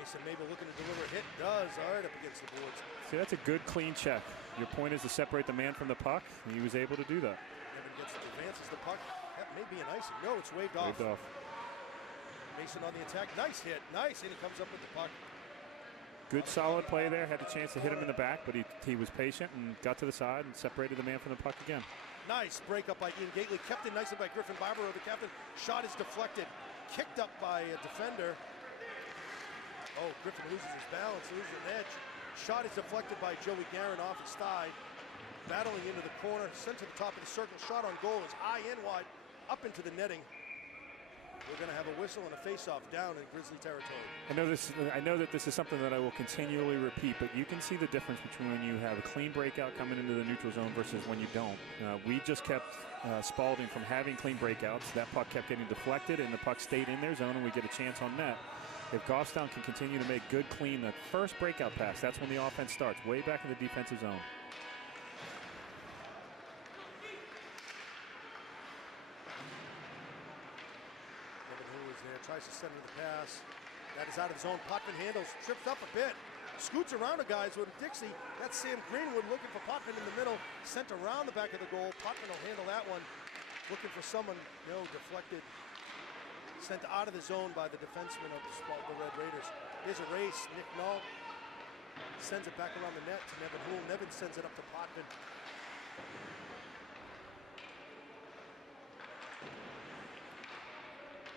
Mason Mabel looking to deliver a hit. Does. All right, up against the boards. See, that's a good, clean check. Your point is to separate the man from the puck, and he was able to do that. Nevin advances the puck. That may be an icing. No, it's waved off. Waved off. Mason on the attack. Nice hit. Nice. And he comes up with the puck. Good solid play there. Had a chance to hit him in the back, but he was patient and got to the side and separated the man from the puck again. Nice break up by Ian Gately. Kept in nicely by Griffin Barbaro, the captain. Shot is deflected. Kicked up by a defender. Oh, Griffin loses his balance, loses an edge. Shot is deflected by Joey Guerin off his thigh. battling into the corner, sent to the top of the circle. Shot on goal is high and wide, up into the netting. We're going to have a whistle and a face-off down in Grizzly territory. I know that this is something that I will continually repeat, but you can see the difference between when you have a clean breakout coming into the neutral zone versus when you don't. We just kept Spaulding from having clean breakouts. That puck kept getting deflected, and the puck stayed in their zone, and we get a chance on net. If Goffstown can continue to make good, clean, that first breakout pass, that's when the offense starts, way back in the defensive zone. Tries to send him the pass. That is out of his own. Potvin handles, trips up a bit, scoots around a guys with Dixie. That's Sam Greenwood looking for Potvin in the middle, sent around the back of the goal. Potvin will handle that one, looking for someone, deflected, sent out of the zone by the defenseman of the Red Raiders. Here's a race. Nick Null sends it back around the net to Nevin Houle. Nevin sends it up to Potvin.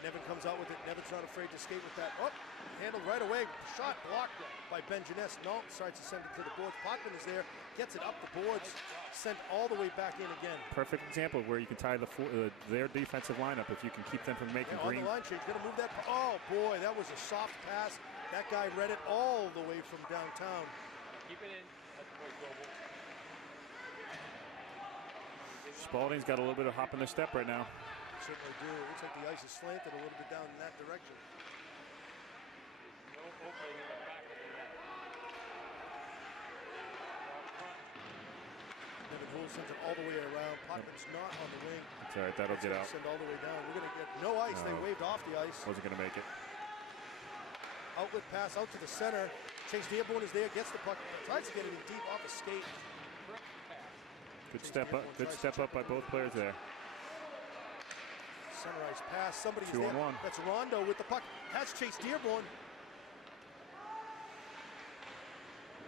Nevin comes out with it. Nevin's not afraid to skate with that. Oh, handled right away. Shot blocked by Ben Jeunesse. No, starts to send it to the boards. Potvin is there, gets it up the boards, sent all the way back in again. Perfect example of where you can tie their defensive lineup if you can keep them from making green. On the line change, gonna move that. Oh boy, that was a soft pass. That guy read it all the way from downtown. Keep it in. That's point global. Spaulding's got a little bit of hop in their step right now. Certainly do. It looks like the ice is slanted a little bit down in that direction. No opening in the back of the net. Nevin Houle sends it all the way around. Potvin's not on the wing. That's all right. That'll get out. Send all the way down. We're going to get no ice. They waved off the ice. Wasn't going to make it. Outlet pass out to the center. Chase Dearborn is there. Gets the puck. Tries to get it in deep off a skate. Good step up. Good step up by both players there. Center ice pass. Somebody's 2 there. on 1. That's Rondo with the puck. Has Chase Dearborn.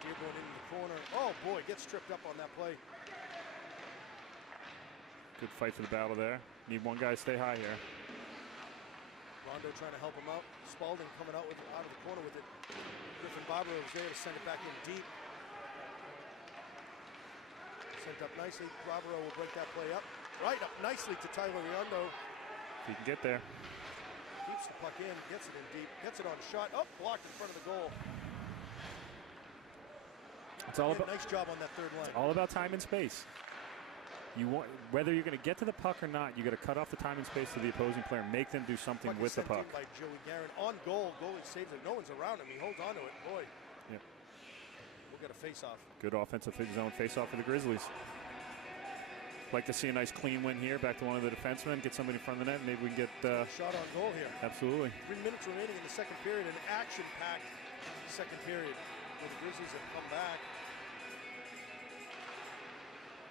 Dearborn into the corner. Oh boy, gets tripped up on that play. Good fight for the battle there. Need one guy to stay high here. Rondo trying to help him out. Spaulding coming out of the corner with it. Griffin Barbaro was there to send it back in deep. Sent up nicely. Barbaro will break that play up. Right up nicely to Tyler Riondo. If he can get there. Keeps the puck in, gets it in deep, gets it on a shot. Oh, blocked in front of the goal. It's all about nice job on that third line. It's all about time and space. You want, whether you're going to get to the puck or not, you got to cut off the time and space to the opposing player, make them do something with the puck. By Joey Guerin on goal, goalie saves it. No one's around him. He holds on to it. Boy. Yep. We'll get a face-off. Good offensive zone face-off for the Grizzlies. Like to see a nice clean win here. Back to one of the defensemen. Get somebody in front of the net. And maybe we can get shot on goal here. Absolutely. 3 minutes remaining in the second period. An action-packed second period where the Grizzlies have come back.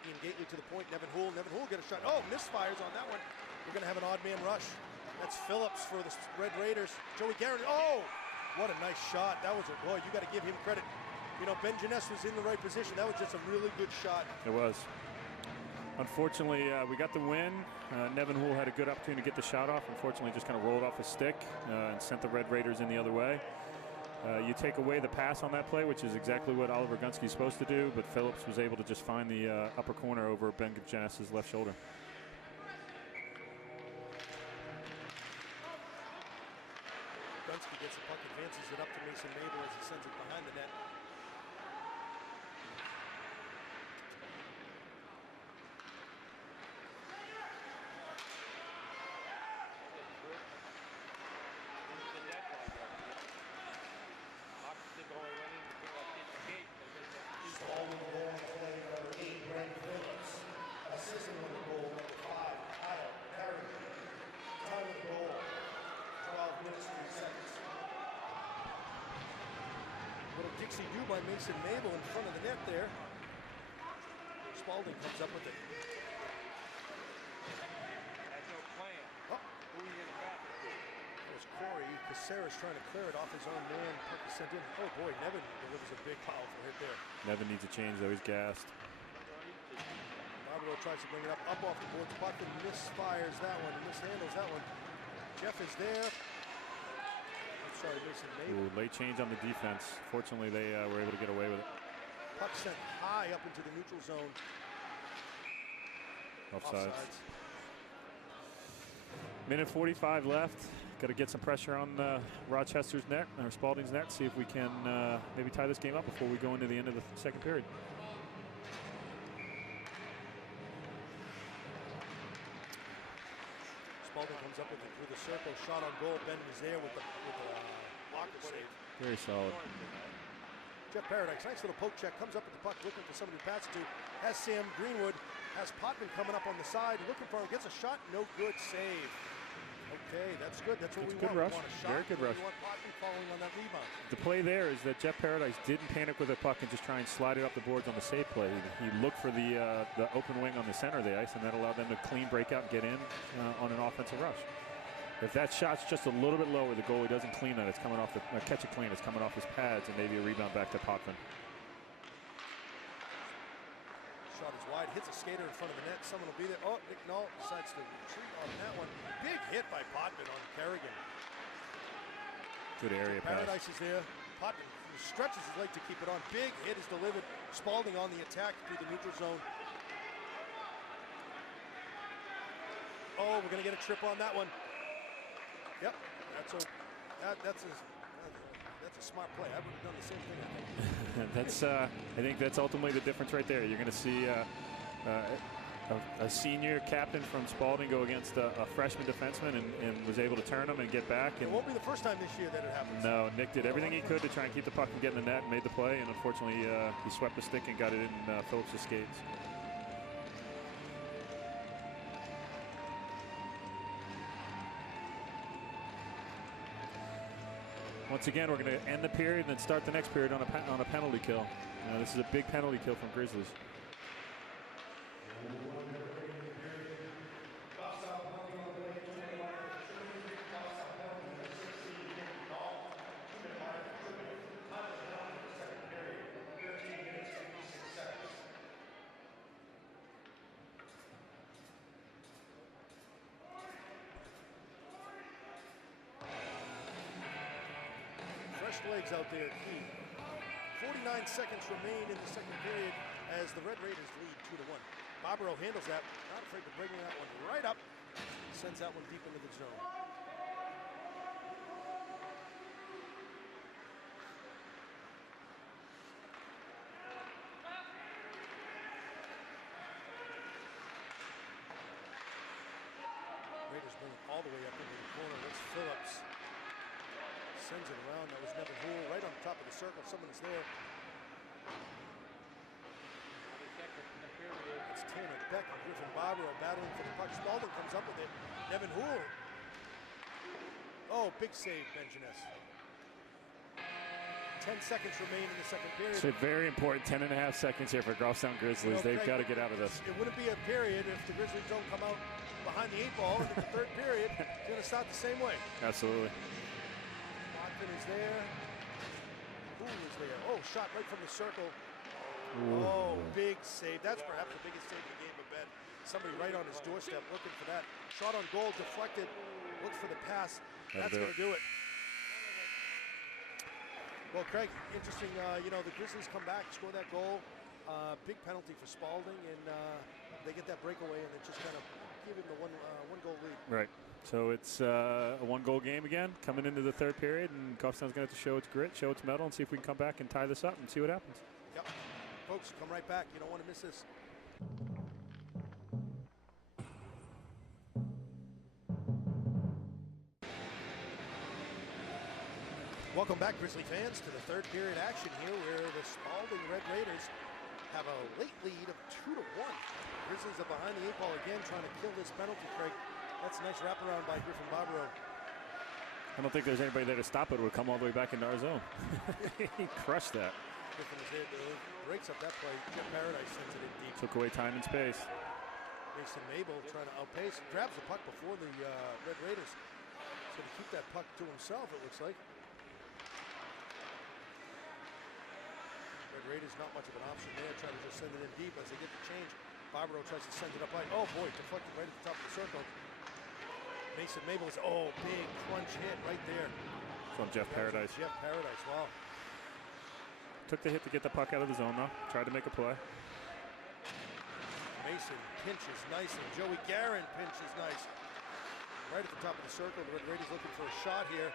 Ian Gately to the point. Nevin Houle. Nevin Houle get a shot. Oh, misfires on that one. We're going to have an odd man rush. That's Phillips for the Red Raiders. Joey Guerin. Oh, what a nice shot. That was a boy. You got to give him credit. Ben Jeunesse was in the right position. That was just a really good shot. It was. Unfortunately, we got the win. Nevin Houle had a good opportunity to get the shot off. Unfortunately, just kind of rolled off his stick and sent the Red Raiders in the other way. You take away the pass on that play, which is exactly what Oliver Gunsky's supposed to do, but Phillips was able to just find the upper corner over Ben Jeunesse's left shoulder. Gunsky gets the puck, advances it up to Mason Mabel as he sends it behind the net. Dixie do by Mason Mabel in front of the net there. Spaulding comes up with it. Has no plan. Oh. Who are you going to bat? There's Corey Caceres trying to clear it off his own man. Puck is sent in. Oh boy, Nevin delivers a big powerful hit there. Nevin needs a change though, he's gassed. Barbaro tries to bring it up off the boards. Potvin misfires that one, mishandles that one. Jeff is there. Sorry, Mason Mabel. Ooh, late change on the defense. Fortunately, they were able to get away with it. Puck sent high up into the neutral zone. Offsides. Minute 45 left. Got to get some pressure on Rochester's net, or Spaulding's net, see if we can maybe tie this game up before we go into the end of the second period. Spaulding comes up with it through the circle, shot on goal. Ben is there with the blocker save. Very solid. Jeff Paradise, nice little poke check, comes up with the puck, looking for somebody to pass it to. Has Sam Greenwood, has Potvin coming up on the side, looking for him, gets a shot, no good, save. Okay, that's good. That's what we want. Rush. We want a shot. Very good rush. We want Potvin following on that rebound. The play there is that Jeff Paradise didn't panic with the puck and just try and slide it up the boards on the save play. He looked for the open wing on the center of the ice, and that allowed them to clean break out and get in on an offensive rush. If that shot's just a little bit lower, the goalie doesn't clean that. It's coming off the catch it clean. It's coming off his pads, and maybe a rebound back to Potvin. Shot is wide, hits a skater in front of the net. Someone will be there. Oh, Nick Null decides to retreat on that one. Big hit by Potvin on Kerrigan. Good area pass. Paradise is there. Potvin stretches his leg to keep it on. Big hit is delivered. Spaulding on the attack through the neutral zone. Oh, we're going to get a trip on that one. Yep, that's a smart play. I would have done the same thing, I think. I think that's ultimately the difference right there. You're going to see a senior captain from Spaulding go against a freshman defenseman and was able to turn him and get back. And it won't be the first time this year that it happens. No, Nick did everything he could to try and keep the puck from getting the net and made the play, and unfortunately he swept the stick and got it in Phillips' skates. Once again, we're going to end the period and then start the next period on a penalty kill. This is a big penalty kill from Grizzlies. Legs out there key. 49 seconds remain in the second period as the Red Raiders lead 2-1. Barbaro handles that, not afraid of bringing that one right up, sends that one deep into the zone. Raiders bring it all the way up into the corner. That's Phillips. Sends it around. That was Nevin Houle right on the top of the circle. Someone's there. It's Tanner Beck and Griffin Barbaro battling for the puck. Spaulding comes up with it. Nevin Houle. Oh, big save, Benjamin. 10 seconds remain in the second period. It's very important. 10.5 seconds here for Goffstown Grizzlies. They've got to get out of this. It wouldn't be a period if the Grizzlies don't come out behind the 8 ball in the third period. It's going to start the same way. Absolutely. Is there. Who is there? Oh, shot right from the circle. Ooh. Oh, big save. That's perhaps the biggest save of the game of Ben. Somebody right on his doorstep looking for that. Shot on goal, deflected. Looks for the pass. That's going to do it. Well, Craig, interesting. The Grizzlies come back, score that goal. Big penalty for Spaulding, and they get that breakaway, and it just kind of give him the one goal lead. Right. So it's a one-goal game again, coming into the third period, and Goffstown's going to have to show its grit, show its mettle, and see if we can come back and tie this up and see what happens. Yep. Folks, come right back. You don't want to miss this. Welcome back, Grizzly fans, to the third period action here, where the Spaulding Red Raiders have a late lead of 2-1. Grizzlies are behind the 8 ball again, trying to kill this penalty, Craig. That's a nice wraparound by Griffin Barbaro. I don't think there's anybody there to stop it. It would come all the way back into our zone. He crushed that. Griffin is there, breaks up that play. Jeff Paradise sends it in deep. Took away time and space. Mason Mabel trying to outpace. Grabs the puck before the Red Raiders. He's going to keep that puck to himself, it looks like. Red Raiders not much of an option there. Trying to just send it in deep as they get the change. Barbaro tries to send it up high. Oh boy, deflected right at the top of the circle. Mason Mabel is, big crunch hit right there. From Jeff Paradise. Jeff Paradise, wow. Took the hit to get the puck out of the zone, though. Tried to make a play. Mason pinches nicely. Joey Guerin pinches nice. Right at the top of the circle. The Red Raiders looking for a shot here.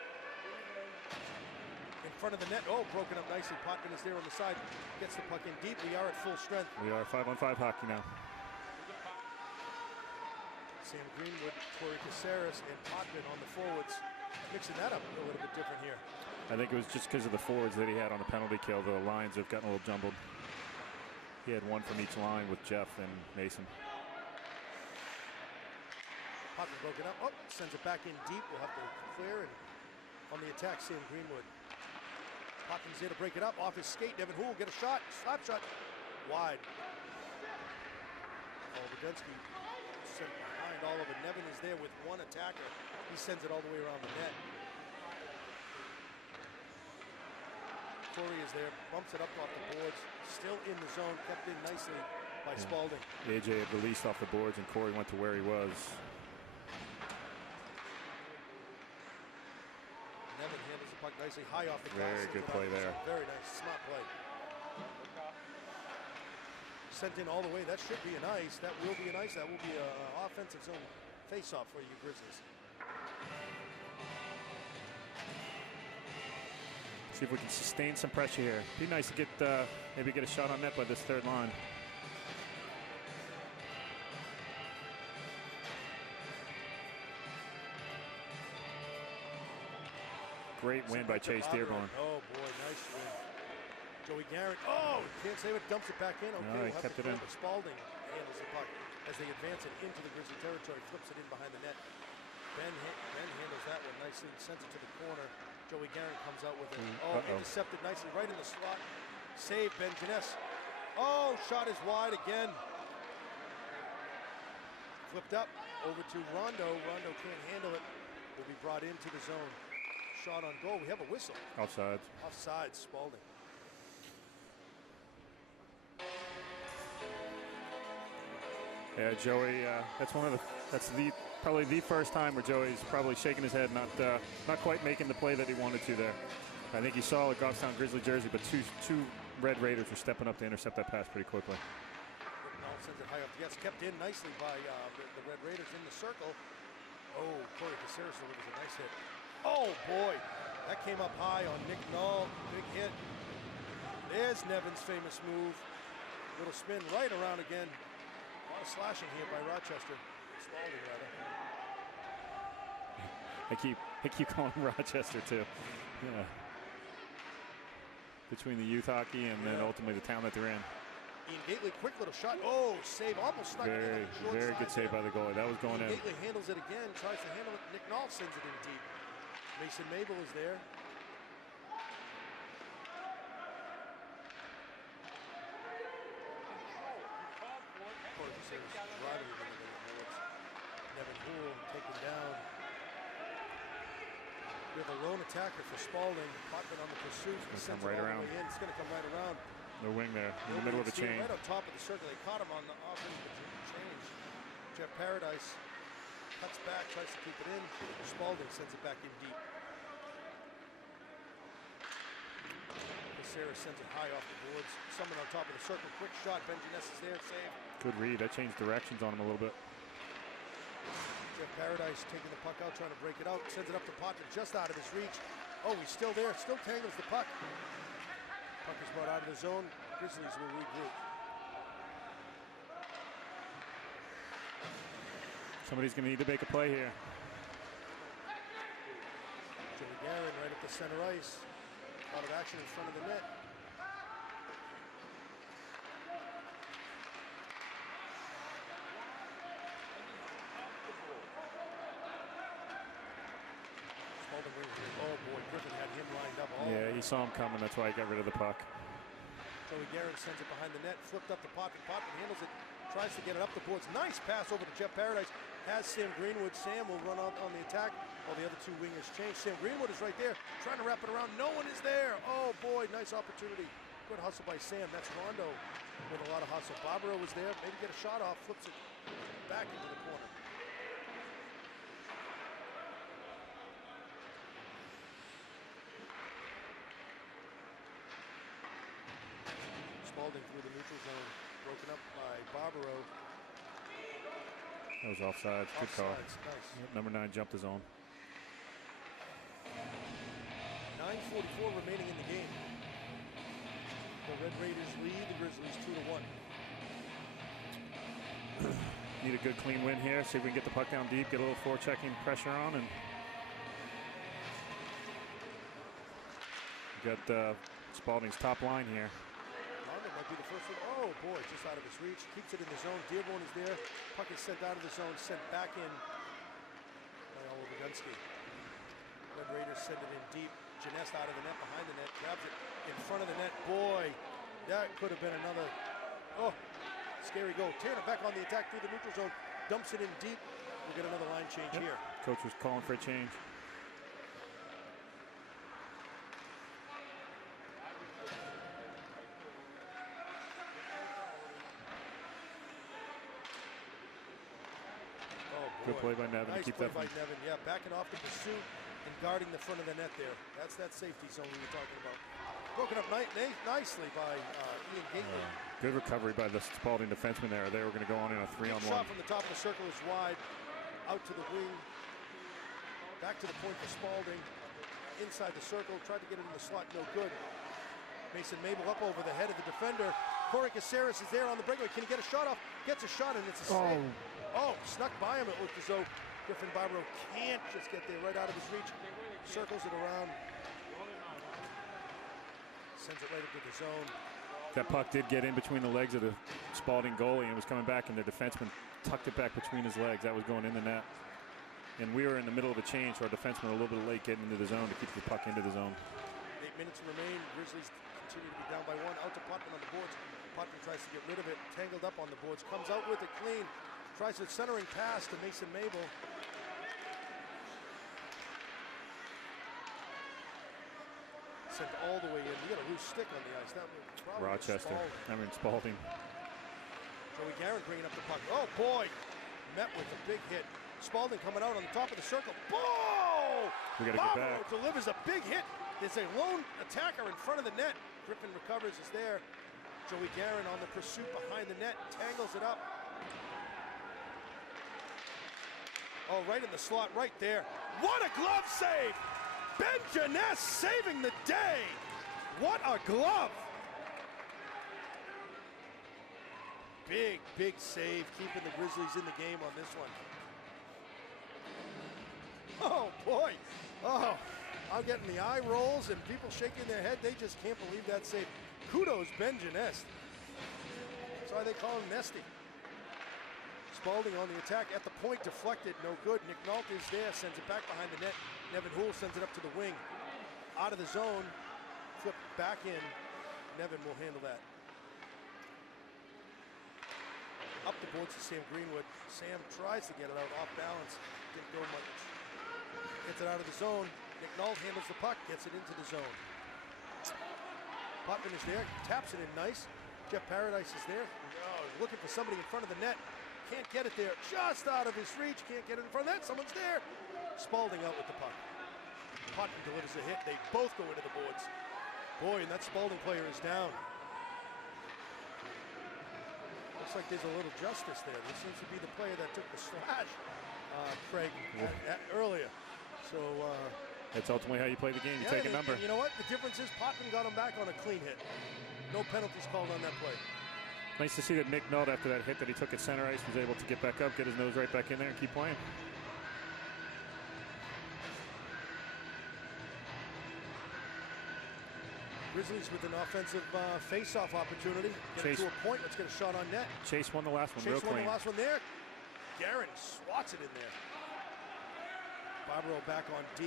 In front of the net. Oh, broken up nicely. Potvin is there on the side. Gets the puck in deep. We are at full strength. We are 5-on-5 hockey now. Sam Greenwood, Corey Caceres, and Potvin on the forwards. Mixing that up a little bit different here. I think it was just because of the forwards that he had on the penalty kill. The lines have gotten a little jumbled. He had one from each line with Jeff and Mason. Potvin broken up. Oh, sends it back in deep. We'll have to clear. And on the attack, Sam Greenwood. Potvin's there to break it up. Off his skate. Devin Houle get a shot. Slap shot. Wide. Olbudensky sent behind Oliver. Nevin is there with one attacker. He sends it all the way around the net. Corey is there. Bumps it up off the boards. Still in the zone. Kept in nicely by Spaulding. AJ had released off the boards and Corey went to where he was. Nevin handles the puck nicely high off the glass. Very good play there. Very nice, smart play. Sent in all the way. That should be an ice. That will be an ice. That will be an offensive zone face-off for you Grizzlies. See if we can sustain some pressure here. Be nice to get maybe get a shot on net by this third line. Great win by Chase Dearborn. Oh boy, nice win. Joey Guerin. Oh, can't save it. Dumps it back in. Okay, No, he we'll have kept to it in. Spaulding handles the puck as they advance it into the Grizzly territory. Flips it in behind the net. Ben handles that one nicely. Sends it to the corner. Joey Guerin comes out with it. Oh, intercepted nicely right in the slot. Save Ben Jeunesse. Oh, shot is wide again. Flipped up over to Rondo. Rondo can't handle it. Will be brought into the zone. Shot on goal. We have a whistle. Offsides. Offside, Spaulding. Yeah, Joey. That's probably the first time where Joey's probably shaking his head, not quite making the play that he wanted to there. I think he saw a Goffstown Grizzly jersey, but two Red Raiders were stepping up to intercept that pass pretty quickly. Sends it high up. Yes, kept in nicely by the Red Raiders in the circle. Oh, Corey Caceres delivers a nice hit. Oh boy, that came up high on Nick Null. Big hit. There's Nevin's famous move. Little spin right around again. A lot of slashing here by Rochester. Spaulding rather. I keep calling him Rochester too. Yeah. Between the youth hockey and then ultimately the town that they're in. Ian Gately, quick little shot. Oh, save, almost snuck it in. Very good save by the goalie. That was going in. Gately handles it again, tries to handle it. Nick Null sends it in deep. Mason Mabel is there. Nevin Houle taken down. We have a lone attacker for Spaulding. Potvin on the pursuit. Come right around. It's going to come right around. No wing there, in the middle of the chain. Right on top of the circle. They caught him on the offensive change. Jeff Paradise cuts back, tries to keep it in. Spaulding sends it back in deep. Sarah sends it high off the boards. Someone on top of the circle. Quick shot. Ben Jeunesse is there. Save. Good read. That changed directions on him a little bit. Jeff Paradise taking the puck out, trying to break it out. Sends it up to Potvin, just out of his reach. Oh, he's still there. Still tangles the puck. Puck is brought out of the zone. Grizzlies will regroup. Somebody's going to need to make a play here. Joey Guerin right up the center ice. Out of action in front of the net. Oh boy, Griffin had him lined up. Yeah, he saw him coming. That's why he got rid of the puck. Joey Guerin sends it behind the net, flipped up to Potvin. Potvin handles it, tries to get it up the boards. Nice pass over to Jeff Paradise. Has Sam Greenwood. Sam will run out on the attack. While the other two wingers change. Sam Greenwood is right there, trying to wrap it around. No one is there. Oh boy, nice opportunity. Good hustle by Sam. That's Rondo with a lot of hustle. Barbaro was there, maybe get a shot off, flips it back into the corner. Spaulding through the neutral zone, broken up by Barbaro. That was offside. Good call. Offsides, nice. Yep, number 9 jumped the zone. 9:44 remaining in the game. The Red Raiders lead the Grizzlies 2-1. Need a good clean win here. See if we can get the puck down deep, get a little forechecking pressure on, and we got Spaulding's top line here. Rondo might be the first one. Oh boy, just out of his reach. Keeps it in the zone. Dearborn is there. Puck is sent out of the zone, sent back in by Oliver-Gunsky. Red Raiders send it in deep. Janest out of the net, behind the net, grabs it in front of the net. Boy, that could have been another, scary goal. Tanner back on the attack through the neutral zone, dumps it in deep. We'll get another line change here. Coach was calling for a change. Good play by Nevin to keep that. Nice play by Nevin, yeah, backing off the pursuit and guarding the front of the net there. That's that safety zone we were talking about. Broken up nicely by Ian Gately. Good recovery by the Spaulding defenseman there. They were going to go on in a 3-on-1. Shot from the top of the circle is wide, out to the wing. Back to the point for Spaulding. Inside the circle, tried to get it in the slot, no good. Mason Mabel up over the head of the defender. Corey Caceres is there on the breakaway. Can he get a shot off? Gets a shot and it's a save. Oh, snuck by him. It looked as though Griffin Barbaro can't just get there right out of his reach. Circles it around. Sends it right into the zone. That puck did get in between the legs of the Spaulding goalie and was coming back, and the defenseman tucked it back between his legs. That was going in the net. And we were in the middle of a change, so our defenseman were a little bit late getting into the zone to keep the puck into the zone. 8 minutes remain. Grizzlies continue to be down by 1. Out to Putman on the boards. Putman tries to get rid of it. Tangled up on the boards. Comes out with it clean. Tries a centering pass to Mason Mabel. Sent all the way in. He got a loose stick on the ice. That was probably Rochester. Spaulding. Joey Guerin bringing up the puck. Oh boy! Met with a big hit. Spaulding coming out on the top of the circle. Whoa! We gotta get back. Delivers a big hit. There's a lone attacker in front of the net. Griffin recovers, is there. Joey Guerin on the pursuit behind the net. Tangles it up. Oh, right in the slot, right there. What a glove save! Ben Janess saving the day! What a glove! Big, big save, keeping the Grizzlies in the game on this one. Oh, boy. Oh, I'm getting the eye rolls and people shaking their head. They just can't believe that save. Kudos, Ben Janess. That's why they call him Nesty. Spaulding on the attack at the point, deflected, no good. Nick Nault is there, sends it back behind the net. Nevin Houle sends it up to the wing. Out of the zone, flipped back in. Nevin will handle that. Up the boards to Sam Greenwood. Sam tries to get it out off balance. Didn't go much. Gets it out of the zone. Nick Nault handles the puck, gets it into the zone. Potman is there, taps it in nice. Jeff Paradise is there. Oh, looking for somebody in front of the net. Can't get it there, just out of his reach. Can't get it in front of that, someone's there. Spaulding out with the puck. Potman delivers a hit, they both go into the boards. Boy, and that Spaulding player is down. Looks like there's a little justice there. This seems to be the player that took the slash, Craig, earlier. So, that's ultimately how you play the game. You take a number. And you know what? The difference is Potman got him back on a clean hit. No penalties called on that play. Nice to see that Nick Nault, after that hit that he took at center ice, was able to get back up, get his nose right back in there, and keep playing. Grizzlies with an offensive face-off opportunity. Get it to a point. Let's get a shot on net. Chase won the last one. Chase real won clean. the last one there. Guerin swats it in there. Barbaro back on D.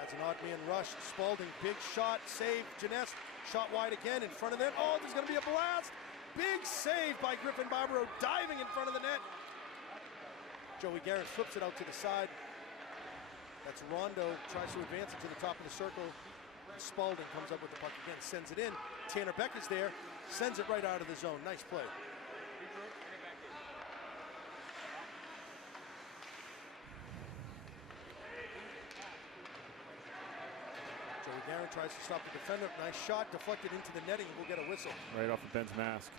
Has an odd man rush. Spaulding, big shot, save. Janess, shot wide again in front of them. Oh, there's going to be a blast. Big save by Griffin Barbaro, diving in front of the net. Joey Guerin flips it out to the side. That's Rondo, tries to advance it to the top of the circle. Spaulding comes up with the puck again, sends it in. Tanner Beck is there, sends it right out of the zone. Nice play. Joey Guerin tries to stop the defender. Nice shot, deflected into the netting, and we'll get a whistle. Right off of Ben's mask.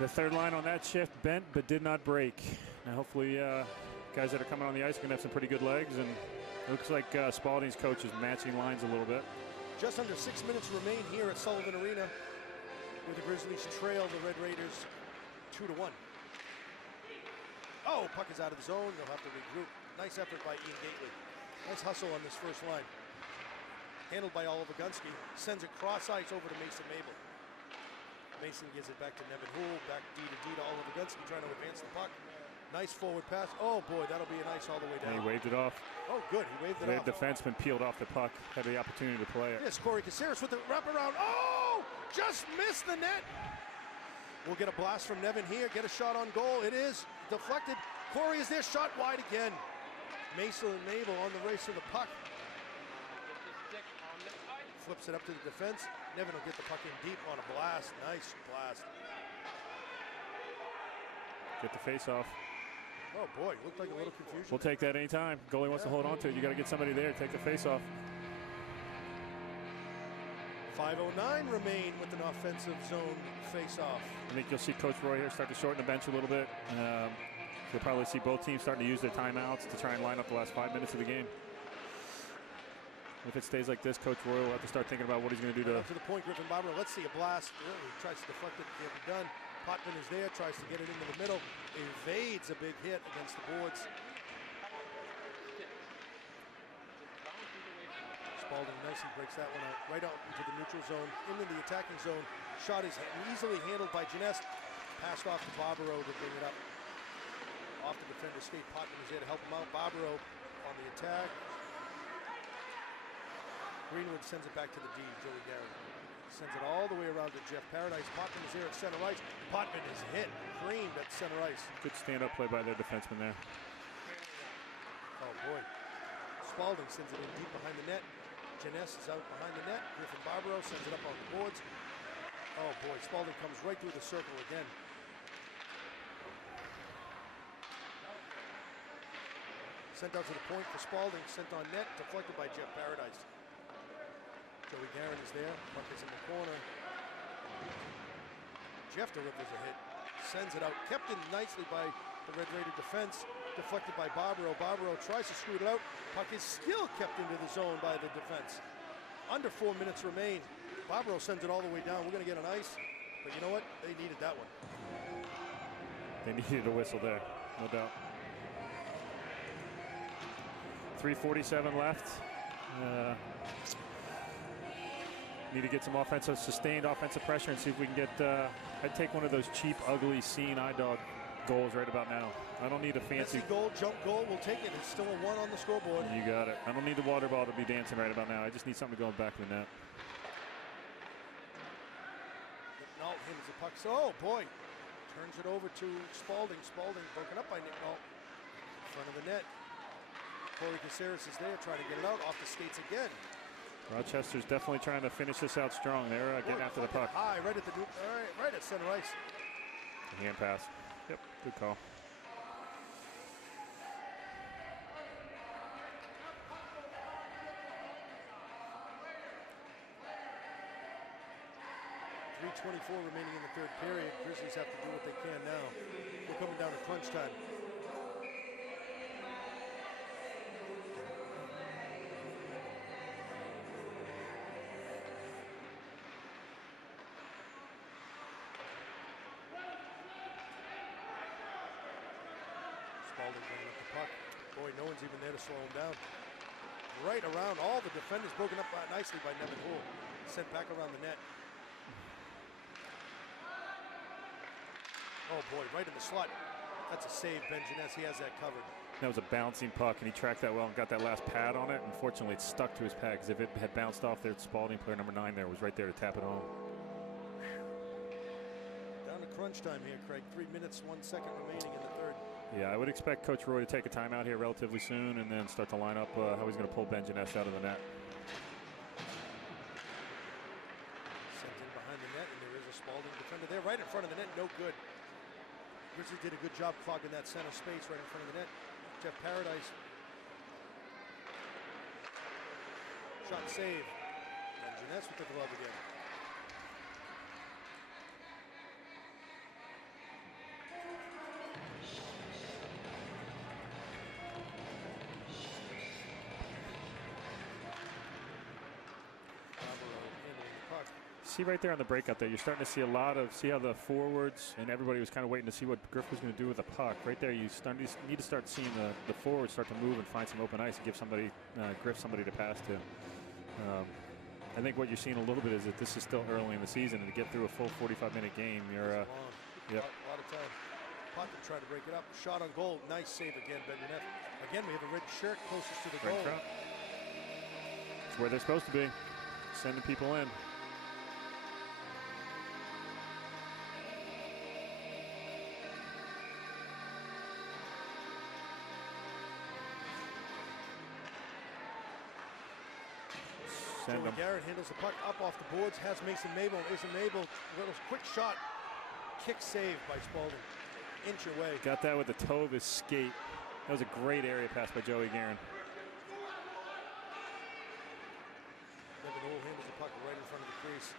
The third line on that shift bent but did not break. Now hopefully guys that are coming on the ice are going to have some pretty good legs, and it looks like Spaulding's coach is matching lines a little bit. Just under 6 minutes remain here at Sullivan Arena, where the Grizzlies trail the Red Raiders 2-1. Oh, puck is out of the zone. They'll have to regroup. Nice effort by Ian Gately. Nice hustle on this first line. Handled by Oliver Gunsky. Sends it cross ice over to Mason Mabel. Mason gives it back to Nevin Houle. Back D to Oliver Gunsky trying to advance the puck. Nice forward pass. Oh boy, that'll be a nice all the way down. And he waved it off. Oh good, he waved it off. The defenseman peeled off the puck. Had the opportunity to play it. Yes, Corey Caceres with the wraparound. Oh! Just missed the net. We'll get a blast from Nevin here. Get a shot on goal. It is deflected. Corey is there. Shot wide again. Mason and Mabel on the race to the puck. Flips it up to the defense. Nevin will get the puck in deep on a blast. Nice blast. Get the face off. Oh boy, looked like a little confusion. We'll take that anytime. Goalie wants to hold on to it. You got to get somebody there. Take the face off. 5:09 remain with an offensive zone face-off. I think you'll see Coach Roy here start to shorten the bench a little bit. You'll probably see both teams starting to use their timeouts to try and line up the last 5 minutes of the game. If it stays like this, Coach Roy will have to start thinking about what he's going to do to the point, Griffin Barbaro. Let's see a blast. He tries to deflect it. Can't be done. Potman is there, tries to get it into the middle. Evades a big hit against the boards. Spaulding nicely breaks that one out. Right out into the neutral zone, into the attacking zone. Shot is easily handled by Janess. Passed off to Barbaro to bring it up. Off the defender's skate. Potman is there to help him out. Barbaro on the attack. Greenwood sends it back to the D, Joey Garrett. Sends it all the way around to Jeff Paradise. Potman is there at center ice. Potman is hit, creamed at center ice. Good stand-up play by their defenseman there. Oh boy. Spaulding sends it in deep behind the net. Janess is out behind the net. Griffin Barbaro sends it up on the boards. Oh boy, Spaulding comes right through the circle again. Sent out to the point for Spaulding. Sent on net, deflected by Jeff Paradise. Joey Garrett is there. Puck is in the corner. Jeff delivers a hit. Sends it out. Kept in nicely by the Red Raider defense. Deflected by Barbaro. Barbaro tries to scoot it out. Puck is still kept into the zone by the defense. Under 4 minutes remain. Barbaro sends it all the way down. We're going to get an ice. But you know what? They needed that one. They needed a whistle there, no doubt. 3:47 left. Need to get some sustained offensive pressure and see if we can get, I'd take one of those cheap, ugly, seeing eye dog goals right about now. I don't need a fancy goal, jump goal, we'll take it. It's still a 1 on the scoreboard. You got it. I don't need the water ball to be dancing right about now. I just need something to go in the back of the net. Nault hits the puck. Oh boy. Turns it over to Spaulding. Spaulding broken up by Nick Nault. In front of the net. Corey Caceres is there trying to get it out. Off the skates again. Rochester's definitely trying to finish this out strong. They're getting after the puck. High, right at the right at center ice. Hand pass. Yep, good call. .324 remaining in the third period. Grizzlies have to do what they can now. We're coming down to crunch time. Spaulding bringing up the puck. Boy, no one's even there to slow him down. Right around, all the defenders broken up nicely by Nevin Houle. Sent back around the net. Oh boy, right in the slot. That's a save, Ben Janess. He has that covered. That was a bouncing puck, and he tracked that well and got that last pad on it. Unfortunately, it stuck to his pad, because if it had bounced off there, Spaulding, player number 9 there, was right there to tap it home. Down to crunch time here, Craig. 3 minutes, 1 second remaining in the third. Yeah, I would expect Coach Roy to take a timeout here relatively soon and then start to line up how he's going to pull Ben Janess out of the net. Sent in behind the net, and there is a Spaulding defender there, right in front of the net. No good. Grizzlies did a good job clogging that center space right in front of the net. Jeff Paradise. Shot and save. And Janess with the glove again. see right there on the breakout there, you're starting to see a lot of, see how the forwards and everybody was kind of waiting to see what Griff was going to do with the puck. Right there, you need to start seeing the forwards start to move and find some open ice and give somebody, Griff somebody to pass to. I think what you're seeing a little bit is that this is still early in the season, and to get through a full 45-minute game, you're, yep. A lot of time. Pocket trying to break it up. Shot on goal. Nice save again, Benjamin. Again, we have a red shirt closest to the goal. It's where they're supposed to be, sending people in. Joey Garrett handles the puck up off the boards, has Mason Mabel. Mason Mabel, little quick shot, kick save by Spaulding. Inch away. Got that with the toe of his skate. That was a great area pass by Joey Garrett. Nevin Hull handles the puck right in front of the crease.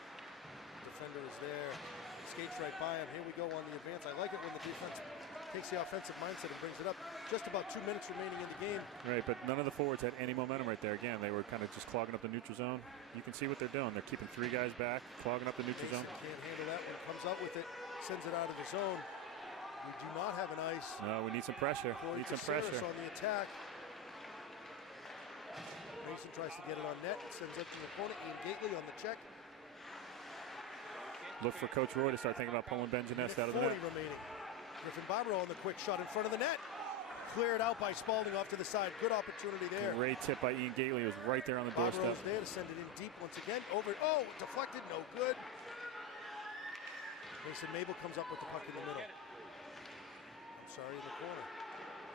Defender is there. Skates right by him. Here we go on the advance. I like it when the defense takes the offensive mindset and brings it up. Just about 2 minutes remaining in the game. Right, but none of the forwards had any momentum right there. Again, they were kind of just clogging up the neutral zone. You can see what they're doing. They're keeping 3 guys back, clogging up the neutral zone. Can't handle that one. Comes up with it, sends it out of the zone. We do not have an ice. No, we need some pressure. Need some pressure. On the attack. Mason tries to get it on net, sends it to the opponent. Ian Gately on the check. Look for Coach Roy to start thinking about pulling Ben Janess out of the net. 40 remaining. Griffin Barbaro on the quick shot in front of the net. Cleared out by Spaulding off to the side. Good opportunity there. Great tip by Ian Gately. It was right there on the doorstep. Barbaro's there to send it in deep once again. Over. Oh, deflected. No good. Mason Mabel comes up with the puck in the middle. I'm sorry, in the corner.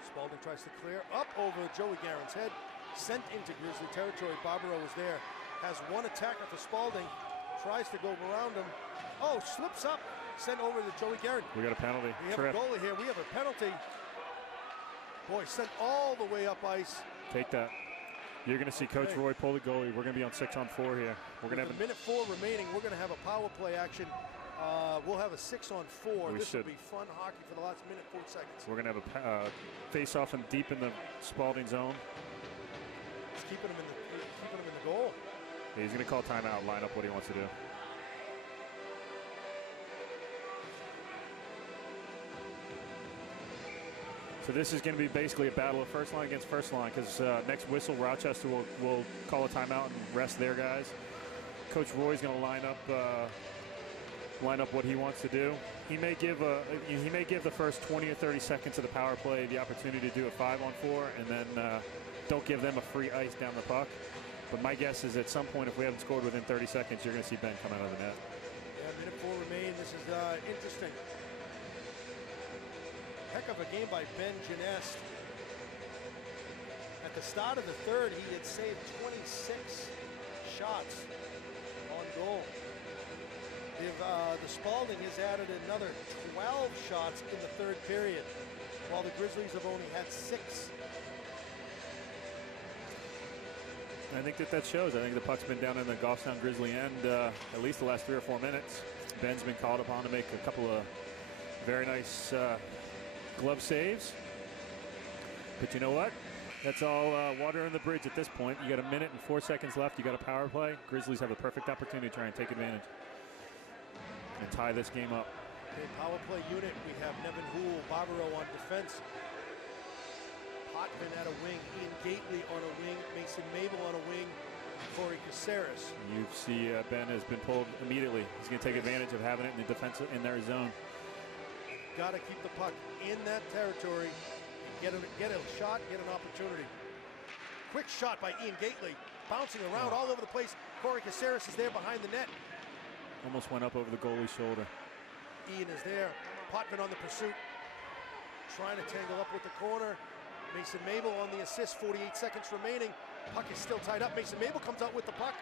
Spaulding tries to clear. Up over Joey Garrett's head. Sent into Grizzly territory. Barbaro is there. Has one attacker for Spaulding. Tries to go around him. Oh, slips up. Sent over to Joey Garrett. We got a penalty. We have a goalie here. We have a penalty. Boy, sent all the way up ice. Take that. You're going to see Coach Roy pull the goalie. We're going to be on 6-on-4 here. We're going to have a minute 4 remaining. We're going to have a power play action. We'll have a 6-on-4. This will be fun hockey for the last minute 4 seconds. We're going to have a face-off and deep in the Spaulding zone. He's keeping him in the goal. Yeah, he's going to call timeout, line up what he wants to do. So this is going to be basically a battle of first line against first line, because next whistle, Rochester will call a timeout and rest their guys. Coach Roy's going to line up what he wants to do. He may give the first 20 or 30 seconds of the power play the opportunity to do a 5-on-4, and then don't give them a free ice down the puck. But my guess is at some point, if we haven't scored within 30 seconds, you're going to see Ben come out of the net. Yeah, minute 4 remain. This is interesting. Heck of a game by Ben Janess. At the start of the third, he had saved 26 shots on goal. The Spaulding has added another 12 shots in the third period, while the Grizzlies have only had 6. I think that shows. I think the puck's been down in the Goffstown Grizzly end at least the last 3 or 4 minutes. Ben's been called upon to make a couple of very nice glove saves. But you know what? That's all water in the bridge at this point. You got a minute and 4 seconds left. You got a power play. Grizzlies have a perfect opportunity to try and take advantage and tie this game up. Okay, power play unit. We have Nevin Hull, Barbaro on defense. Potvin at a wing, Ian Gately on a wing, Mason Mabel on a wing, Corey Caceres. You see Ben has been pulled immediately. He's going to take advantage of having it in the defensive in their zone. Got to keep the puck in that territory, get a shot, get an opportunity. Quick shot by Ian Gately, bouncing around all over the place. Corey Caceres is there behind the net. Almost went up over the goalie's shoulder. Ian is there. Potvin on the pursuit, trying to tangle up with the corner. Mason Mabel on the assist, 48 seconds remaining. Puck is still tied up. Mason Mabel comes out with the puck.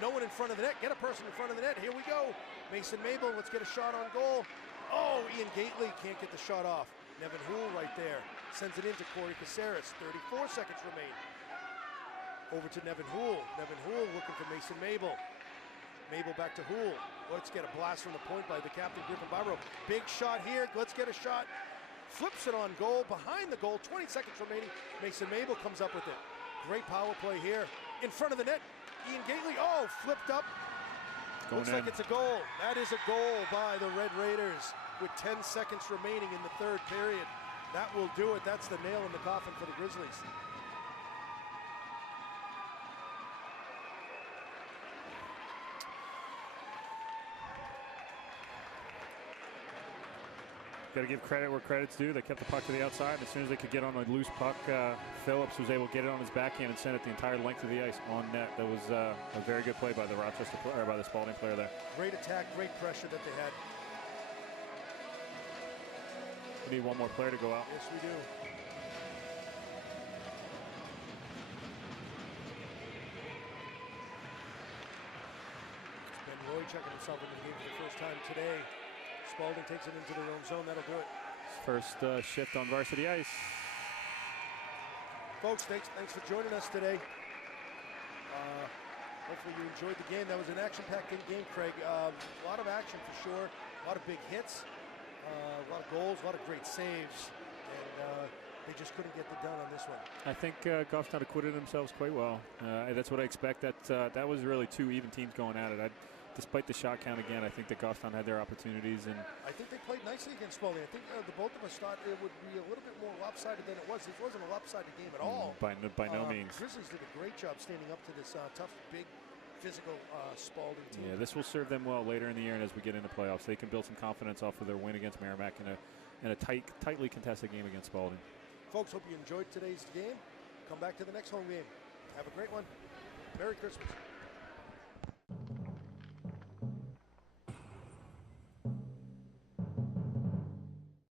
No one in front of the net. Get a person in front of the net. Here we go. Mason Mabel, let's get a shot on goal. Oh, Ian Gately can't get the shot off. Nevin Hull right there. Sends it into Corey Caceres. 34 seconds remain. Over to Nevin Hull. Nevin Hull looking for Mason Mabel. Mabel back to Hull. Let's get a blast from the point by the captain, Griffin Barbaro. Big shot here. Let's get a shot. Flips it on goal, behind the goal, 20 seconds remaining. Mason Mabel comes up with it. Great power play here. In front of the net, Ian Gately, flipped up. Looks like it's a goal. That is a goal by the Red Raiders with 10 seconds remaining in the third period. That will do it. That's the nail in the coffin for the Grizzlies. Got to give credit where credit's due. They kept the puck to the outside. As soon as they could get on a loose puck, Phillips was able to get it on his backhand and send it the entire length of the ice on net. That was a very good play by the Rochester player, by the Spaulding player there. Great attack, great pressure that they had. We need one more player to go out. Yes, we do. Ben Roy checking himself in the game for the first time today. Spaulding takes it into their own zone. That'll do it. First shift on varsity ice. Folks, thanks for joining us today. Hopefully you enjoyed the game. That was an action-packed game, Craig. A lot of action for sure. A lot of big hits. A lot of goals. A lot of great saves. And they just couldn't get it done on this one. I think Goffstown acquitted themselves quite well. That's what I expect. That was really two even teams going at it. Despite the shot count again, I think that Goffstown had their opportunities, and I think they played nicely against Spaulding. I think the both of us thought it would be a little bit more lopsided than it was. It wasn't a lopsided game at all. By no means. Grizzlies did a great job standing up to this tough, big, physical Spaulding team. Yeah, this will serve them well later in the year and as we get into playoffs. They can build some confidence off of their win against Merrimack in a tightly contested game against Spaulding. Folks, hope you enjoyed today's game. Come back to the next home game. Have a great one. Merry Christmas.